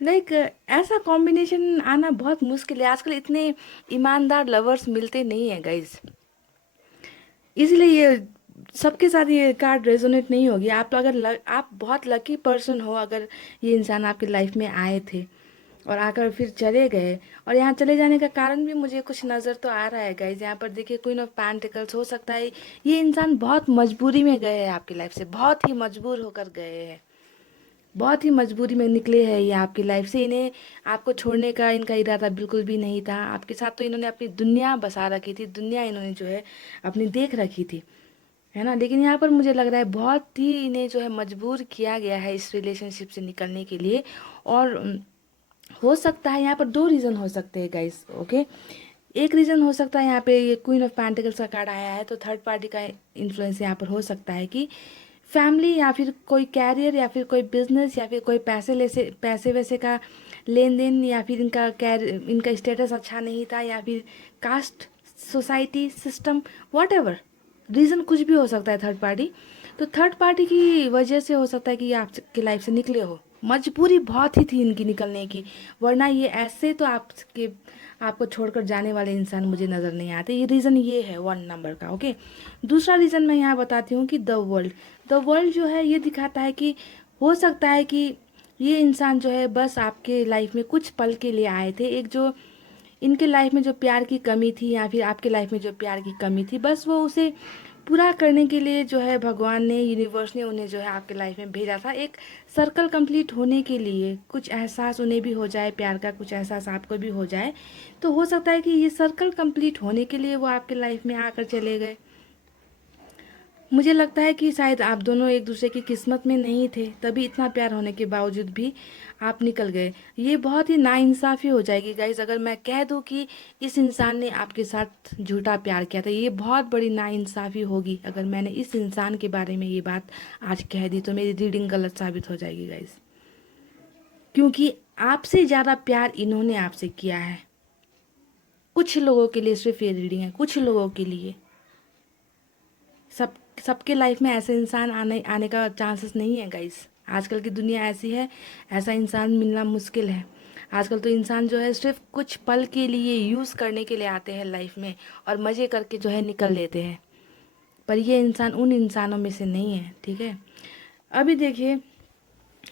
लाइक ऐसा कॉम्बिनेशन आना बहुत मुश्किल है। आजकल इतने ईमानदार लवर्स मिलते नहीं है गाइस, इसलिए ये सबके साथ ये कार्ड रेजोनेट नहीं होगी। आप आप बहुत लकी पर्सन हो अगर ये इंसान आपकी लाइफ में आए थे और आकर फिर चले गए। और यहाँ चले जाने का कारण भी मुझे कुछ नज़र तो आ रहा है गाइज। यहाँ पर देखिए क्वीन ऑफ पेंटिकल्स, हो सकता है ये इंसान बहुत मजबूरी में गए हैं आपकी लाइफ से, बहुत ही मजबूर होकर गए हैं, बहुत ही मजबूरी में निकले हैं ये आपकी लाइफ से। इन्हें आपको छोड़ने का इनका इरादा बिल्कुल भी नहीं था। आपके साथ तो इन्होंने अपनी दुनिया बसा रखी थी, दुनिया इन्होंने जो है अपनी देख रखी थी, है ना। लेकिन यहाँ पर मुझे लग रहा है बहुत ही इन्हें जो है मजबूर किया गया है इस रिलेशनशिप से निकलने के लिए। और हो सकता है यहाँ पर 2 रीज़न हो सकते हैं गाइस, ओके। एक रीज़न हो सकता है यहाँ पे ये क्वीन ऑफ पेंटिकल्स का कार्ड आया है तो थर्ड पार्टी का इन्फ्लुएंस यहाँ पर हो सकता है कि फैमिली या फिर कोई कैरियर या फिर कोई बिजनेस या फिर कोई पैसे वैसे का लेन देन, या फिर इनका स्टेटस अच्छा नहीं था, या फिर caste society, system, whatever reason कुछ भी हो सकता है थर्ड पार्टी। तो थर्ड पार्टी की वजह से हो सकता है कि ये आपकी लाइफ से निकले हो, मजबूरी बहुत ही थी इनकी निकलने की, वरना ये ऐसे तो आपको छोड़कर जाने वाले इंसान मुझे नज़र नहीं आते। ये रीज़न ये है 1 नंबर का। ओके, दूसरा रीज़न मैं यहाँ बताती हूँ कि द वर्ल्ड जो है ये दिखाता है कि हो सकता है कि ये इंसान जो है बस आपके लाइफ में कुछ पल के लिए आए थे, एक जो इनके लाइफ में जो प्यार की कमी थी या फिर आपके लाइफ में जो प्यार की कमी थी, बस वो उसे पूरा करने के लिए जो है भगवान ने, यूनिवर्स ने उन्हें जो है आपके लाइफ में भेजा था, एक सर्कल कंप्लीट होने के लिए। कुछ एहसास उन्हें भी हो जाए प्यार का, कुछ एहसास आपको भी हो जाए, तो हो सकता है कि ये सर्कल कंप्लीट होने के लिए वो आपके लाइफ में आकर चले गए। मुझे लगता है कि शायद आप दोनों एक दूसरे की किस्मत में नहीं थे, तभी इतना प्यार होने के बावजूद भी आप निकल गए। ये बहुत ही नाइंसाफ़ी हो जाएगी गाइज़ अगर मैं कह दूं कि इस इंसान ने आपके साथ झूठा प्यार किया था। ये बहुत बड़ी नाइंसाफ़ी होगी अगर मैंने इस इंसान के बारे में ये बात आज कह दी, तो मेरी रीडिंग गलत साबित हो जाएगी गाइज़, क्योंकि आपसे ज़्यादा प्यार इन्होंने आपसे किया है। कुछ लोगों के लिए सिर्फ ये रीडिंग है, कुछ लोगों के लिए। सबके लाइफ में ऐसे इंसान आने आने का चांसेस नहीं है गाइस। आजकल की दुनिया ऐसी है, ऐसा इंसान मिलना मुश्किल है। आजकल तो इंसान जो है सिर्फ कुछ पल के लिए यूज़ करने के लिए आते हैं लाइफ में और मज़े करके जो है निकल लेते हैं, पर ये इंसान उन इंसानों में से नहीं है। ठीक है, अभी देखिए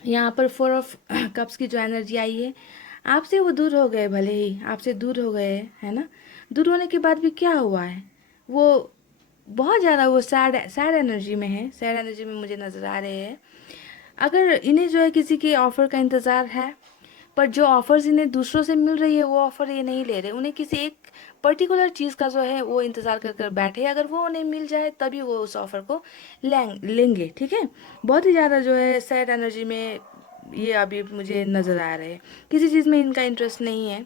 यहाँ पर 4 ऑफ कप्स की जो एनर्जी आई है, आपसे वो दूर हो गए, भले ही आपसे दूर हो गए है ना, दूर होने के बाद भी क्या हुआ है, वो बहुत ज़्यादा वो सैड सैड एनर्जी में है, सैड एनर्जी में मुझे नज़र आ रहे हैं। अगर इन्हें जो है किसी के ऑफ़र का इंतज़ार है, पर जो ऑफ़र्स इन्हें दूसरों से मिल रही है वो ऑफ़र ये नहीं ले रहे, उन्हें किसी एक पर्टिकुलर चीज़ का जो है वो इंतज़ार कर कर बैठे, अगर वो उन्हें मिल जाए तभी वो उस ऑफ़र को लेंगे। ठीक है, बहुत ही ज़्यादा जो है सैड एनर्जी में ये अभी मुझे नज़र आ रहे हैं। किसी चीज़ में इनका इंटरेस्ट नहीं है,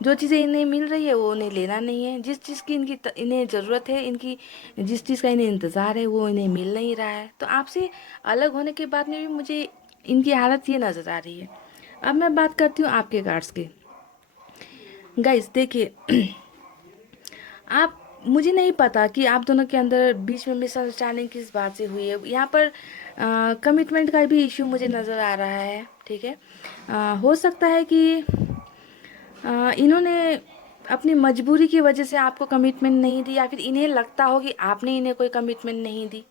जो चीज़ें इन्हें मिल रही है वो उन्हें लेना नहीं है, जिस चीज़ की इन्हें ज़रूरत है, इनकी जिस चीज़ का इन्हें इंतज़ार है वो इन्हें मिल नहीं रहा है। तो आपसे अलग होने के बाद में भी मुझे इनकी हालत ये नज़र आ रही है। अब मैं बात करती हूँ आपके कार्ड्स की। गाइस देखिए आप, मुझे नहीं पता कि आप दोनों के अंदर बीच में मिसअंडरस्टैंडिंग किस बात से हुई है। यहाँ पर कमिटमेंट का भी इश्यू मुझे नज़र आ रहा है। ठीक है, हो सकता है कि इन्होंने अपनी मजबूरी की वजह से आपको कमिटमेंट नहीं दी, या फिर इन्हें लगता हो कि आपने इन्हें कोई कमिटमेंट नहीं दी।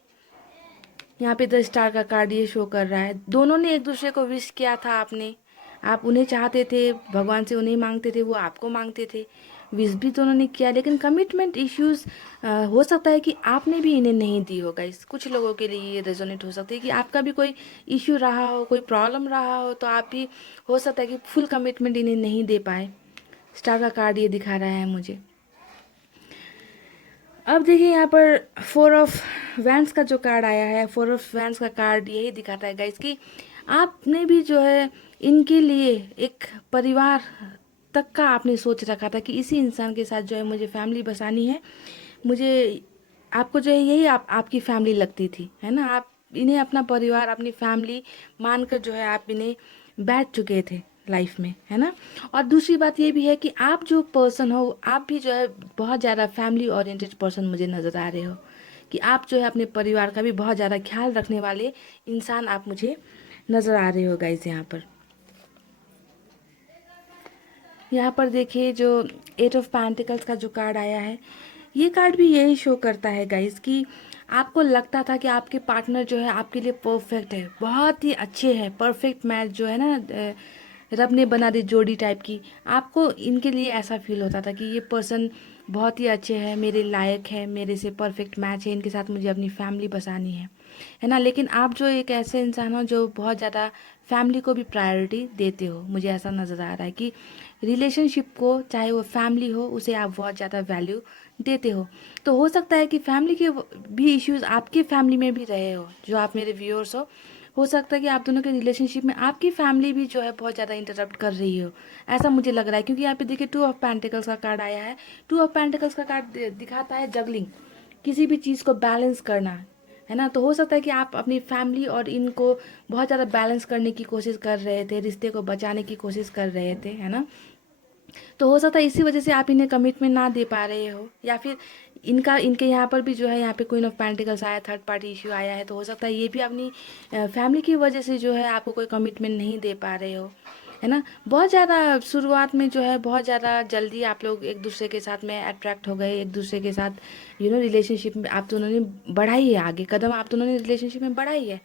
यहाँ पे 10 स्टार का कार्ड ये शो कर रहा है, दोनों ने एक दूसरे को विश किया था। आप उन्हें चाहते थे, भगवान से उन्हें मांगते थे, वो आपको मांगते थे, विश भी दोनों ने किया, लेकिन कमिटमेंट इश्यूज हो सकता है कि आपने भी इन्हें नहीं दी होगा। इस कुछ लोगों के लिए ये रेजोनेट हो सकती है कि आपका भी कोई इश्यू रहा हो, कोई प्रॉब्लम रहा हो, तो आप भी हो सकता है कि फुल कमिटमेंट इन्हें नहीं दे पाए। स्टार का कार्ड ये दिखा रहा है मुझे। अब देखिए यहाँ पर 4 ऑफ वैंड्स का जो कार्ड आया है, 4 ऑफ वैंड्स का कार्ड यही दिखाता है गाइस कि आपने भी जो है इनके लिए एक परिवार तक का आपने सोच रखा था कि इसी इंसान के साथ जो है मुझे फैमिली बसानी है। मुझे आपको जो है यही आपकी फैमिली लगती थी, है ना। आप इन्हें अपना परिवार, अपनी फैमिली मानकर जो है आप इन्हें बैठ चुके थे लाइफ में, है ना। और दूसरी बात ये भी है कि आप जो पर्सन हो, आप भी जो है बहुत ज़्यादा फैमिली ओरिएंटेड पर्सन मुझे नज़र आ रहे हो, कि आप जो है अपने परिवार का भी बहुत ज़्यादा ख्याल रखने वाले इंसान आप मुझे नज़र आ रहे हो गाइस। यहाँ पर देखिए जो 8 ऑफ पेंटिकल्स का जो कार्ड आया है, ये कार्ड भी यही शो करता है गाइस कि आपको लगता था कि आपके पार्टनर जो है आपके लिए परफेक्ट है, बहुत ही अच्छे हैं, परफेक्ट मैच जो है ना, रब ने बना दी जोड़ी टाइप की। आपको इनके लिए ऐसा फील होता था कि ये पर्सन बहुत ही अच्छे हैं, मेरे लायक है, मेरे से परफेक्ट मैच है, इनके साथ मुझे अपनी फैमिली बसानी है ना। लेकिन आप जो एक ऐसे इंसान हो जो बहुत ज़्यादा फैमिली को भी प्रायोरिटी देते हो, मुझे ऐसा नज़र आ रहा है कि रिलेशनशिप को, चाहे वो फैमिली हो, उसे आप बहुत ज़्यादा वैल्यू देते हो। तो हो सकता है कि फैमिली के भी इश्यूज आपके फैमिली में भी रहे हो, जो आप मेरे व्यूअर्स हो सकता है कि आप दोनों के रिलेशनशिप में आपकी फैमिली भी जो है बहुत ज़्यादा इंटरप्ट कर रही हो, ऐसा मुझे लग रहा है। क्योंकि यहाँ पे देखिए 2 ऑफ पेंटिकल्स का कार्ड आया है। 2 ऑफ पेंटिकल्स का कार्ड दिखाता है जगलिंग, किसी भी चीज़ को बैलेंस करना, है ना। तो हो सकता है कि आप अपनी फैमिली और इनको बहुत ज़्यादा बैलेंस करने की कोशिश कर रहे थे, रिश्ते को बचाने की कोशिश कर रहे थे, है ना। तो हो सकता है इसी वजह से आप इन्हें कमिटमेंट ना दे पा रहे हो, या फिर इनके यहाँ पर भी जो है, यहाँ पे क्वीन ऑफ पेंटिकल्स आया, थर्ड पार्टी इश्यू आया है, तो हो सकता है ये भी अपनी फैमिली की वजह से जो है आपको कोई कमिटमेंट नहीं दे पा रहे हो, है ना। बहुत ज़्यादा शुरुआत में जो है बहुत ज़्यादा जल्दी आप लोग एक दूसरे के साथ में अट्रैक्ट हो गए, एक दूसरे के साथ रिलेशनशिप में आप दोनों ने बढ़ाई है, आगे कदम आप दोनों ने रिलेशनशिप में बढ़ाई है।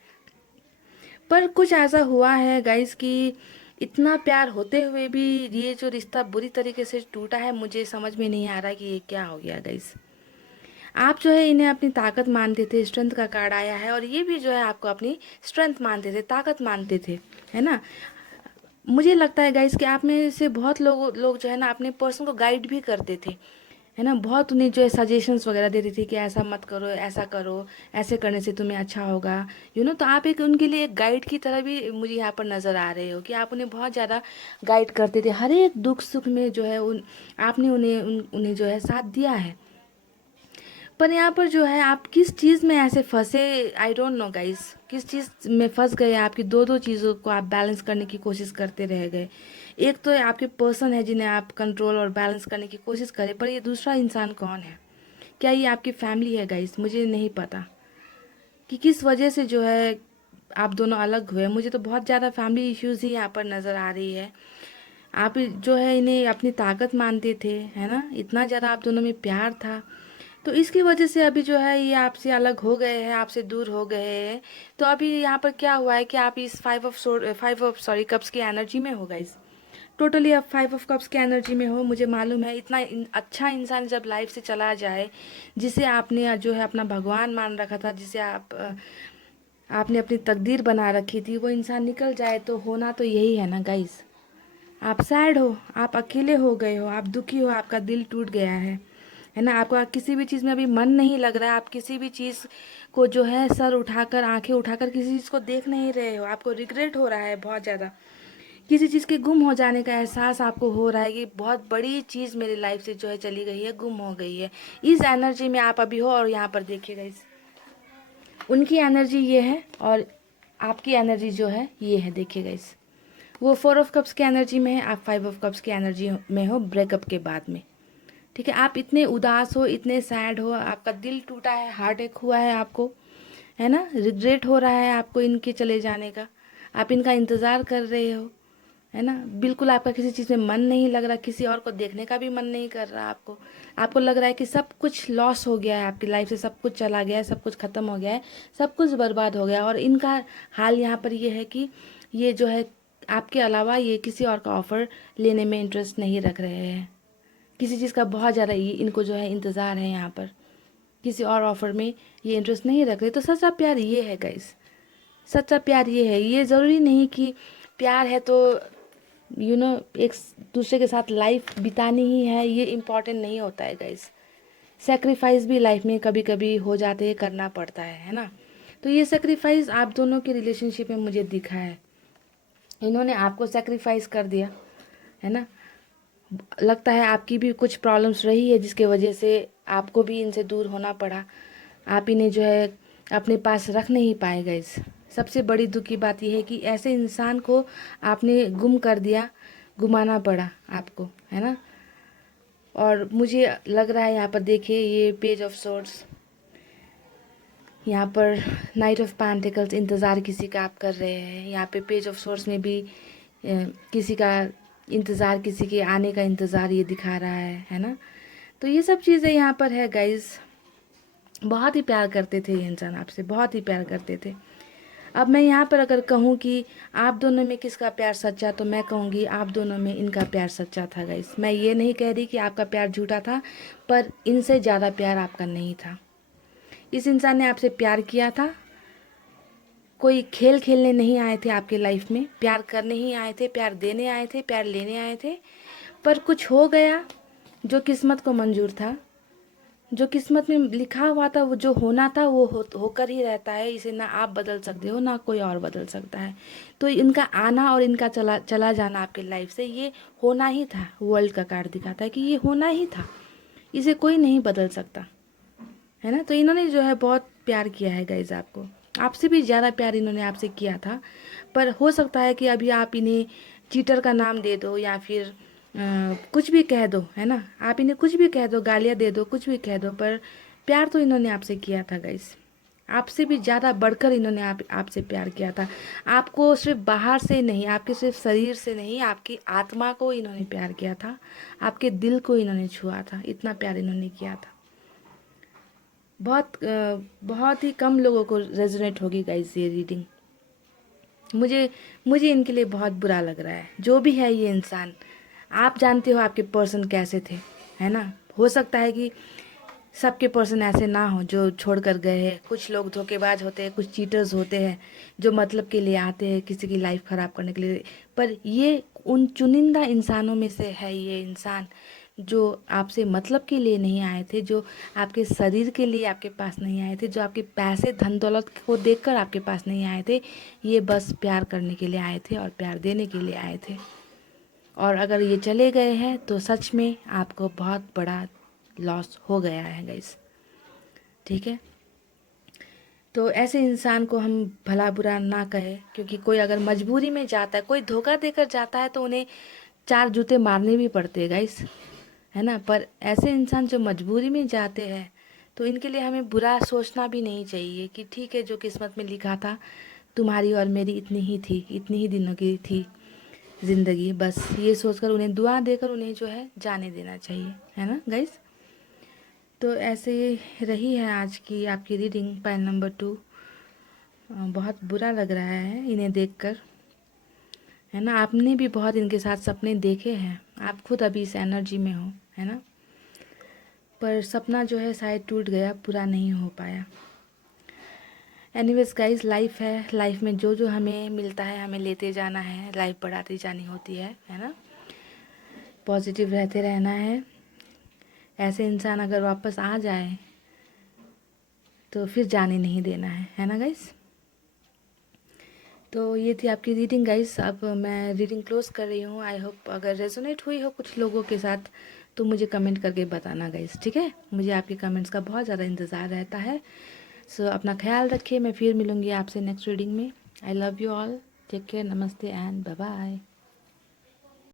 पर कुछ ऐसा हुआ है गाइस कि इतना प्यार होते हुए भी ये जो रिश्ता बुरी तरीके से टूटा है, मुझे समझ में नहीं आ रहा कि ये क्या हो गया गाइस। आप जो है इन्हें अपनी ताकत मानते थे, स्ट्रेंथ का कार्ड आया है, और ये भी जो है आपको अपनी स्ट्रेंथ मानते थे, ताकत मानते थे, है ना। मुझे लगता है गाइस कि आप में से बहुत लोग जो है ना अपने पर्सन को गाइड भी करते थे, है ना। बहुत उन्हें जो है सजेशंस वगैरह देते थे कि ऐसा मत करो, ऐसा करो, ऐसे करने से तुम्हें अच्छा होगा, तो आप एक उनके लिए एक गाइड की तरह भी मुझे यहाँ पर नज़र आ रहे हो कि आप उन्हें बहुत ज़्यादा गाइड करते थे, हर एक दुख सुख में जो है आपने उन्हें जो है साथ दिया है। पर यहाँ पर जो है आप किस चीज़ में ऐसे फंसे, आई डोंट नो गाइस, किस चीज़ में फंस गए, आपकी दो दो चीज़ों को आप बैलेंस करने की कोशिश करते रह गए। एक तो आपके पर्सन है जिन्हें आप कंट्रोल और बैलेंस करने की कोशिश करें, पर ये दूसरा इंसान कौन है? क्या ये आपकी फैमिली है गाइस? मुझे नहीं पता कि किस वजह से जो है आप दोनों अलग हुए। मुझे तो बहुत ज़्यादा फैमिली इश्यूज ही यहाँ पर नज़र आ रही है। आप जो है इन्हें अपनी ताकत मानते थे, है ना, इतना ज़्यादा आप दोनों में प्यार था, तो इसकी वजह से अभी जो है ये आपसे अलग हो गए हैं, आपसे दूर हो गए हैं। तो अभी यहाँ पर क्या हुआ है कि आप इस फाइव ऑफ सॉरी कप्स की एनर्जी में हो गाइस, टोटली आप फाइव ऑफ कप्स की एनर्जी में हो। मुझे मालूम है इतना अच्छा इंसान जब लाइफ से चला जाए, जिसे आपने जो है अपना भगवान मान रखा था, जिसे आपने अपनी तकदीर बना रखी थी, वो इंसान निकल जाए तो होना तो यही है ना गाइस। आप सैड हो, आप अकेले हो गए हो, आप दुखी हो, आपका दिल टूट गया है ना। आपका किसी भी चीज़ में अभी मन नहीं लग रहा है, आप किसी भी चीज़ को जो है सर उठाकर, आंखें उठाकर किसी चीज़ को देख नहीं रहे हो, आपको रिग्रेट हो रहा है बहुत ज़्यादा, किसी चीज़ के गुम हो जाने का एहसास आपको हो रहा है कि बहुत बड़ी चीज़ मेरी लाइफ से जो है चली गई है, गुम हो गई है। इस एनर्जी में आप अभी हो, और यहाँ पर देखिएगा इस उनकी एनर्जी ये है और आपकी एनर्जी जो है ये है, देखिएगा इस वो फोर ऑफ कप्स की एनर्जी में है, आप फाइव ऑफ कप्स की एनर्जी में हो ब्रेकअप के बाद में। ठीक है, आप इतने उदास हो, इतने सैड हो, आपका दिल टूटा है, हार्ट अटैक हुआ है आपको, है ना, रिग्रेट हो रहा है आपको इनके चले जाने का, आप इनका इंतज़ार कर रहे हो, है ना। बिल्कुल आपका किसी चीज़ में मन नहीं लग रहा, किसी और को देखने का भी मन नहीं कर रहा आपको। आपको लग रहा है कि सब कुछ लॉस हो गया है, आपकी लाइफ से सब कुछ चला गया है, सब कुछ ख़त्म हो गया है, सब कुछ बर्बाद हो गया। और इनका हाल यहाँ पर ये है कि ये जो है आपके अलावा ये किसी और का ऑफ़र लेने में इंटरेस्ट नहीं रख रहे हैं, किसी चीज़ का बहुत ज़्यादा इनको जो है इंतज़ार है यहाँ पर, किसी और ऑफ़र में ये इंटरेस्ट नहीं रख रहे। तो सच्चा प्यार ये है गाइस, सच्चा प्यार ये है। ये ज़रूरी नहीं कि प्यार है तो एक दूसरे के साथ लाइफ बितानी ही है, ये इम्पॉर्टेंट नहीं होता है गाइस। सेक्रीफाइस भी लाइफ में कभी कभी हो जाते हैं, करना पड़ता है ना। तो ये सेक्रीफाइस आप दोनों के रिलेशनशिप में मुझे दिखा है, इन्होंने आपको सेक्रीफाइस कर दिया, है ना। लगता है आपकी भी कुछ प्रॉब्लम्स रही है जिसके वजह से आपको भी इनसे दूर होना पड़ा, आप इन्हें जो है अपने पास रख नहीं पाए गाइस। सबसे बड़ी दुख की बात यह है कि ऐसे इंसान को आपने गुम कर दिया, गुमाना पड़ा आपको, है ना। और मुझे लग रहा है यहाँ पर देखिए ये पेज ऑफ सोर्ड्स, यहाँ पर नाइट ऑफ पेंटिकल्स, इंतज़ार किसी का आप कर रहे हैं। यहाँ पे पेज ऑफ सोर्ड्स में भी किसी का इंतज़ार, किसी के आने का इंतज़ार ये दिखा रहा है ना। तो ये सब चीज़ें यहाँ पर है गाइस। बहुत ही प्यार करते थे ये इंसान आपसे, बहुत ही प्यार करते थे। अब मैं यहाँ पर अगर कहूँ कि आप दोनों में किसका प्यार सच्चा, तो मैं कहूँगी आप दोनों में इनका प्यार सच्चा था गाइस। मैं ये नहीं कह रही कि आपका प्यार झूठा था, पर इनसे ज़्यादा प्यार आपका नहीं था। इस इंसान ने आपसे प्यार किया था, कोई खेल खेलने नहीं आए थे आपके लाइफ में, प्यार करने ही आए थे, प्यार देने आए थे, प्यार लेने आए थे। पर कुछ हो गया जो किस्मत को मंजूर था, जो किस्मत में लिखा हुआ था, वो जो होना था वो होकर ही रहता है। इसे ना आप बदल सकते हो, ना कोई और बदल सकता है। तो इनका आना और इनका चला जाना आपके लाइफ से ये होना ही था। वर्ल्ड का कार्ड दिखाता है कि ये होना ही था, इसे कोई नहीं बदल सकता, है ना। तो इन्होंने जो है बहुत प्यार किया है गाइज आपको, आपसे भी ज़्यादा प्यार इन्होंने आपसे किया था। पर हो सकता है कि अभी आप इन्हें चीटर का नाम दे दो, या फिर कुछ भी कह दो, है ना, आप इन्हें कुछ भी कह दो, गालियाँ दे दो, कुछ भी कह दो, पर प्यार तो इन्होंने आपसे किया था गाइस। आपसे भी ज़्यादा बढ़कर इन्होंने आपसे प्यार किया था। आपको सिर्फ बाहर से नहीं, आपके सिर्फ शरीर से नहीं, आपकी आत्मा को इन्होंने प्यार किया था, आपके दिल को इन्होंने छुआ था, इतना प्यार इन्होंने किया था। बहुत ही कम लोगों को रेजोनेट होगी गाइस ये रीडिंग। मुझे मुझे इनके लिए बहुत बुरा लग रहा है, जो भी है ये इंसान। आप जानते हो आपके पर्सन कैसे थे, है ना। हो सकता है कि सबके पर्सन ऐसे ना हो जो छोड़ कर गए हैं। कुछ लोग धोखेबाज होते हैं, कुछ चीटर्स होते हैं जो मतलब के लिए आते हैं किसी की लाइफ ख़राब करने के लिए। पर ये उन चुनिंदा इंसानों में से है ये इंसान, जो आपसे मतलब के लिए नहीं आए थे, जो आपके शरीर के लिए आपके पास नहीं आए थे, जो आपके पैसे धन दौलत को देखकर आपके पास नहीं आए थे। ये बस प्यार करने के लिए आए थे और प्यार देने के लिए आए थे। और अगर ये चले गए हैं तो सच में आपको बहुत बड़ा लॉस हो गया है गाइस, ठीक है। तो ऐसे इंसान को हम भला बुरा ना कहें, क्योंकि कोई अगर मजबूरी में जाता है, कोई धोखा देकर जाता है, तो उन्हें 4 जूते मारने भी पड़ते हैं गाइस, है ना। पर ऐसे इंसान जो मजबूरी में जाते हैं, तो इनके लिए हमें बुरा सोचना भी नहीं चाहिए कि ठीक है, जो किस्मत में लिखा था, तुम्हारी और मेरी इतनी ही थी, इतनी ही दिनों की थी ज़िंदगी। बस ये सोचकर उन्हें दुआ देकर उन्हें जो है जाने देना चाहिए, है ना गाइस। तो ऐसे ही रही है आज की आपकी रीडिंग पाइल नंबर 2। बहुत बुरा लग रहा है इन्हें देखकर, है ना। आपने भी बहुत इनके साथ सपने देखे हैं, आप खुद अभी इस एनर्जी में हो, है ना। पर सपना जो है शायद टूट गया, पूरा नहीं हो पाया। एनीवेज गाइस, लाइफ है, लाइफ में जो जो हमें मिलता है हमें लेते जाना है, लाइफ बढ़ाती जानी होती है ना। पॉजिटिव रहते रहना है। ऐसे इंसान अगर वापस आ जाए तो फिर जाने नहीं देना है ना गाइस। तो ये थी आपकी रीडिंग गाइस। अब मैं रीडिंग क्लोज कर रही हूँ। आई होप अगर रेजोनेट हुई हो कुछ लोगों के साथ तो मुझे कमेंट करके बताना गाइस, ठीक है। मुझे आपके कमेंट्स का बहुत ज़्यादा इंतज़ार रहता है। सो अपना ख्याल रखिए, मैं फिर मिलूँगी आपसे नेक्स्ट रीडिंग में। I love you all, take care, नमस्ते एंड बाय बाय।